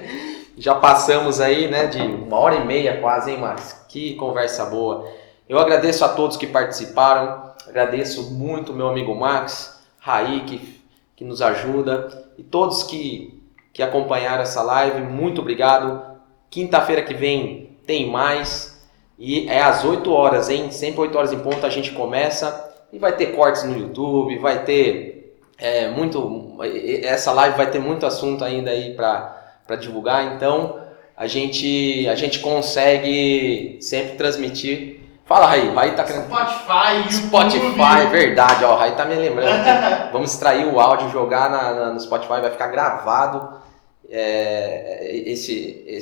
Já passamos aí, né, de 1h30 quase, hein, Max? Que conversa boa. Eu agradeço a todos que participaram, agradeço muito meu amigo Max, Raí, que nos ajuda, e todos que acompanharam essa live, muito obrigado. Quinta-feira que vem tem mais, e é às 8 horas, hein? Sempre 8 horas em ponto a gente começa, e vai ter cortes no YouTube, vai ter essa live vai ter muito assunto ainda aí para divulgar, então a gente consegue sempre transmitir. Fala, Raí, o Raí tá querendo... Spotify, verdade, ó, o Raí tá me lembrando que vamos extrair o áudio, jogar no Spotify, vai ficar gravado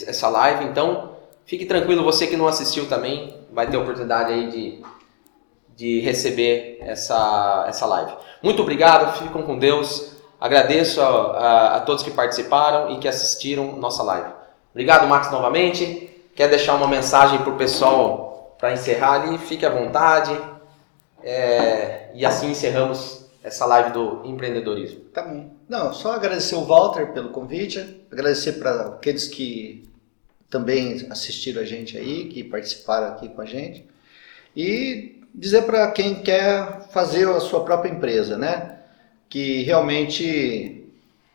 essa live, então fique tranquilo, você que não assistiu também vai ter a oportunidade aí de receber essa live. Muito obrigado, ficam com Deus. Agradeço a todos que participaram e que assistiram nossa live. Obrigado, Max, novamente. Quer deixar uma mensagem para o pessoal para encerrar ali? Fique à vontade. E assim encerramos essa live do empreendedorismo. Tá bom. Não, só agradecer o Walter pelo convite, agradecer para aqueles que também assistiram a gente aí, que participaram aqui com a gente, e dizer para quem quer fazer a sua própria empresa, né? Que realmente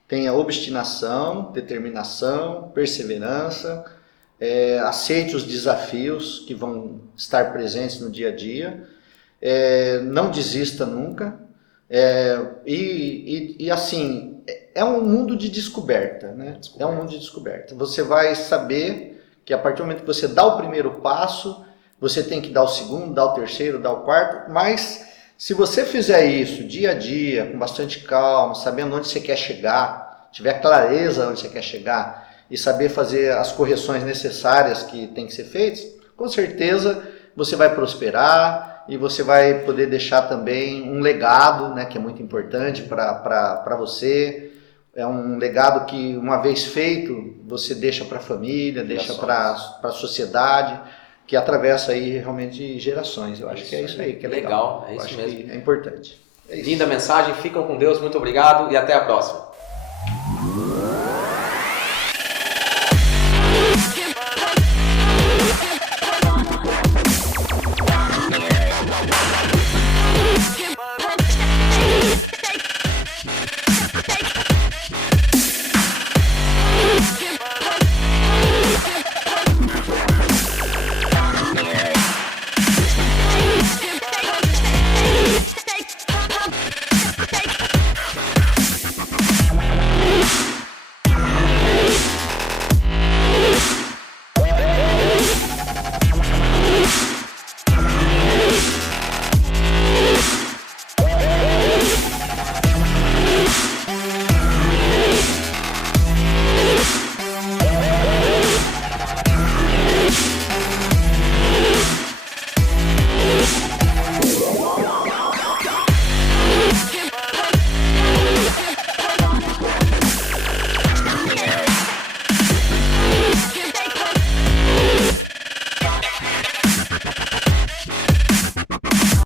tenha obstinação, determinação, perseverança, aceite os desafios que vão estar presentes no dia a dia, não desista nunca, e assim, é um mundo de descoberta, né? É um mundo de descoberta. Você vai saber que a partir do momento que você dá o primeiro passo, você tem que dar o segundo, dar o terceiro, dar o quarto, mas se você fizer isso dia a dia, com bastante calma, sabendo onde você quer chegar, tiver clareza onde você quer chegar e saber fazer as correções necessárias que tem que ser feitas, com certeza você vai prosperar e você vai poder deixar também um legado, né, que é muito importante para você. É um legado que, uma vez feito, você deixa para a família, deixa para a sociedade, que atravessa aí realmente gerações. Eu acho que é isso aí que é legal. É isso mesmo. É importante. Linda mensagem, ficam com Deus, muito obrigado e até a próxima.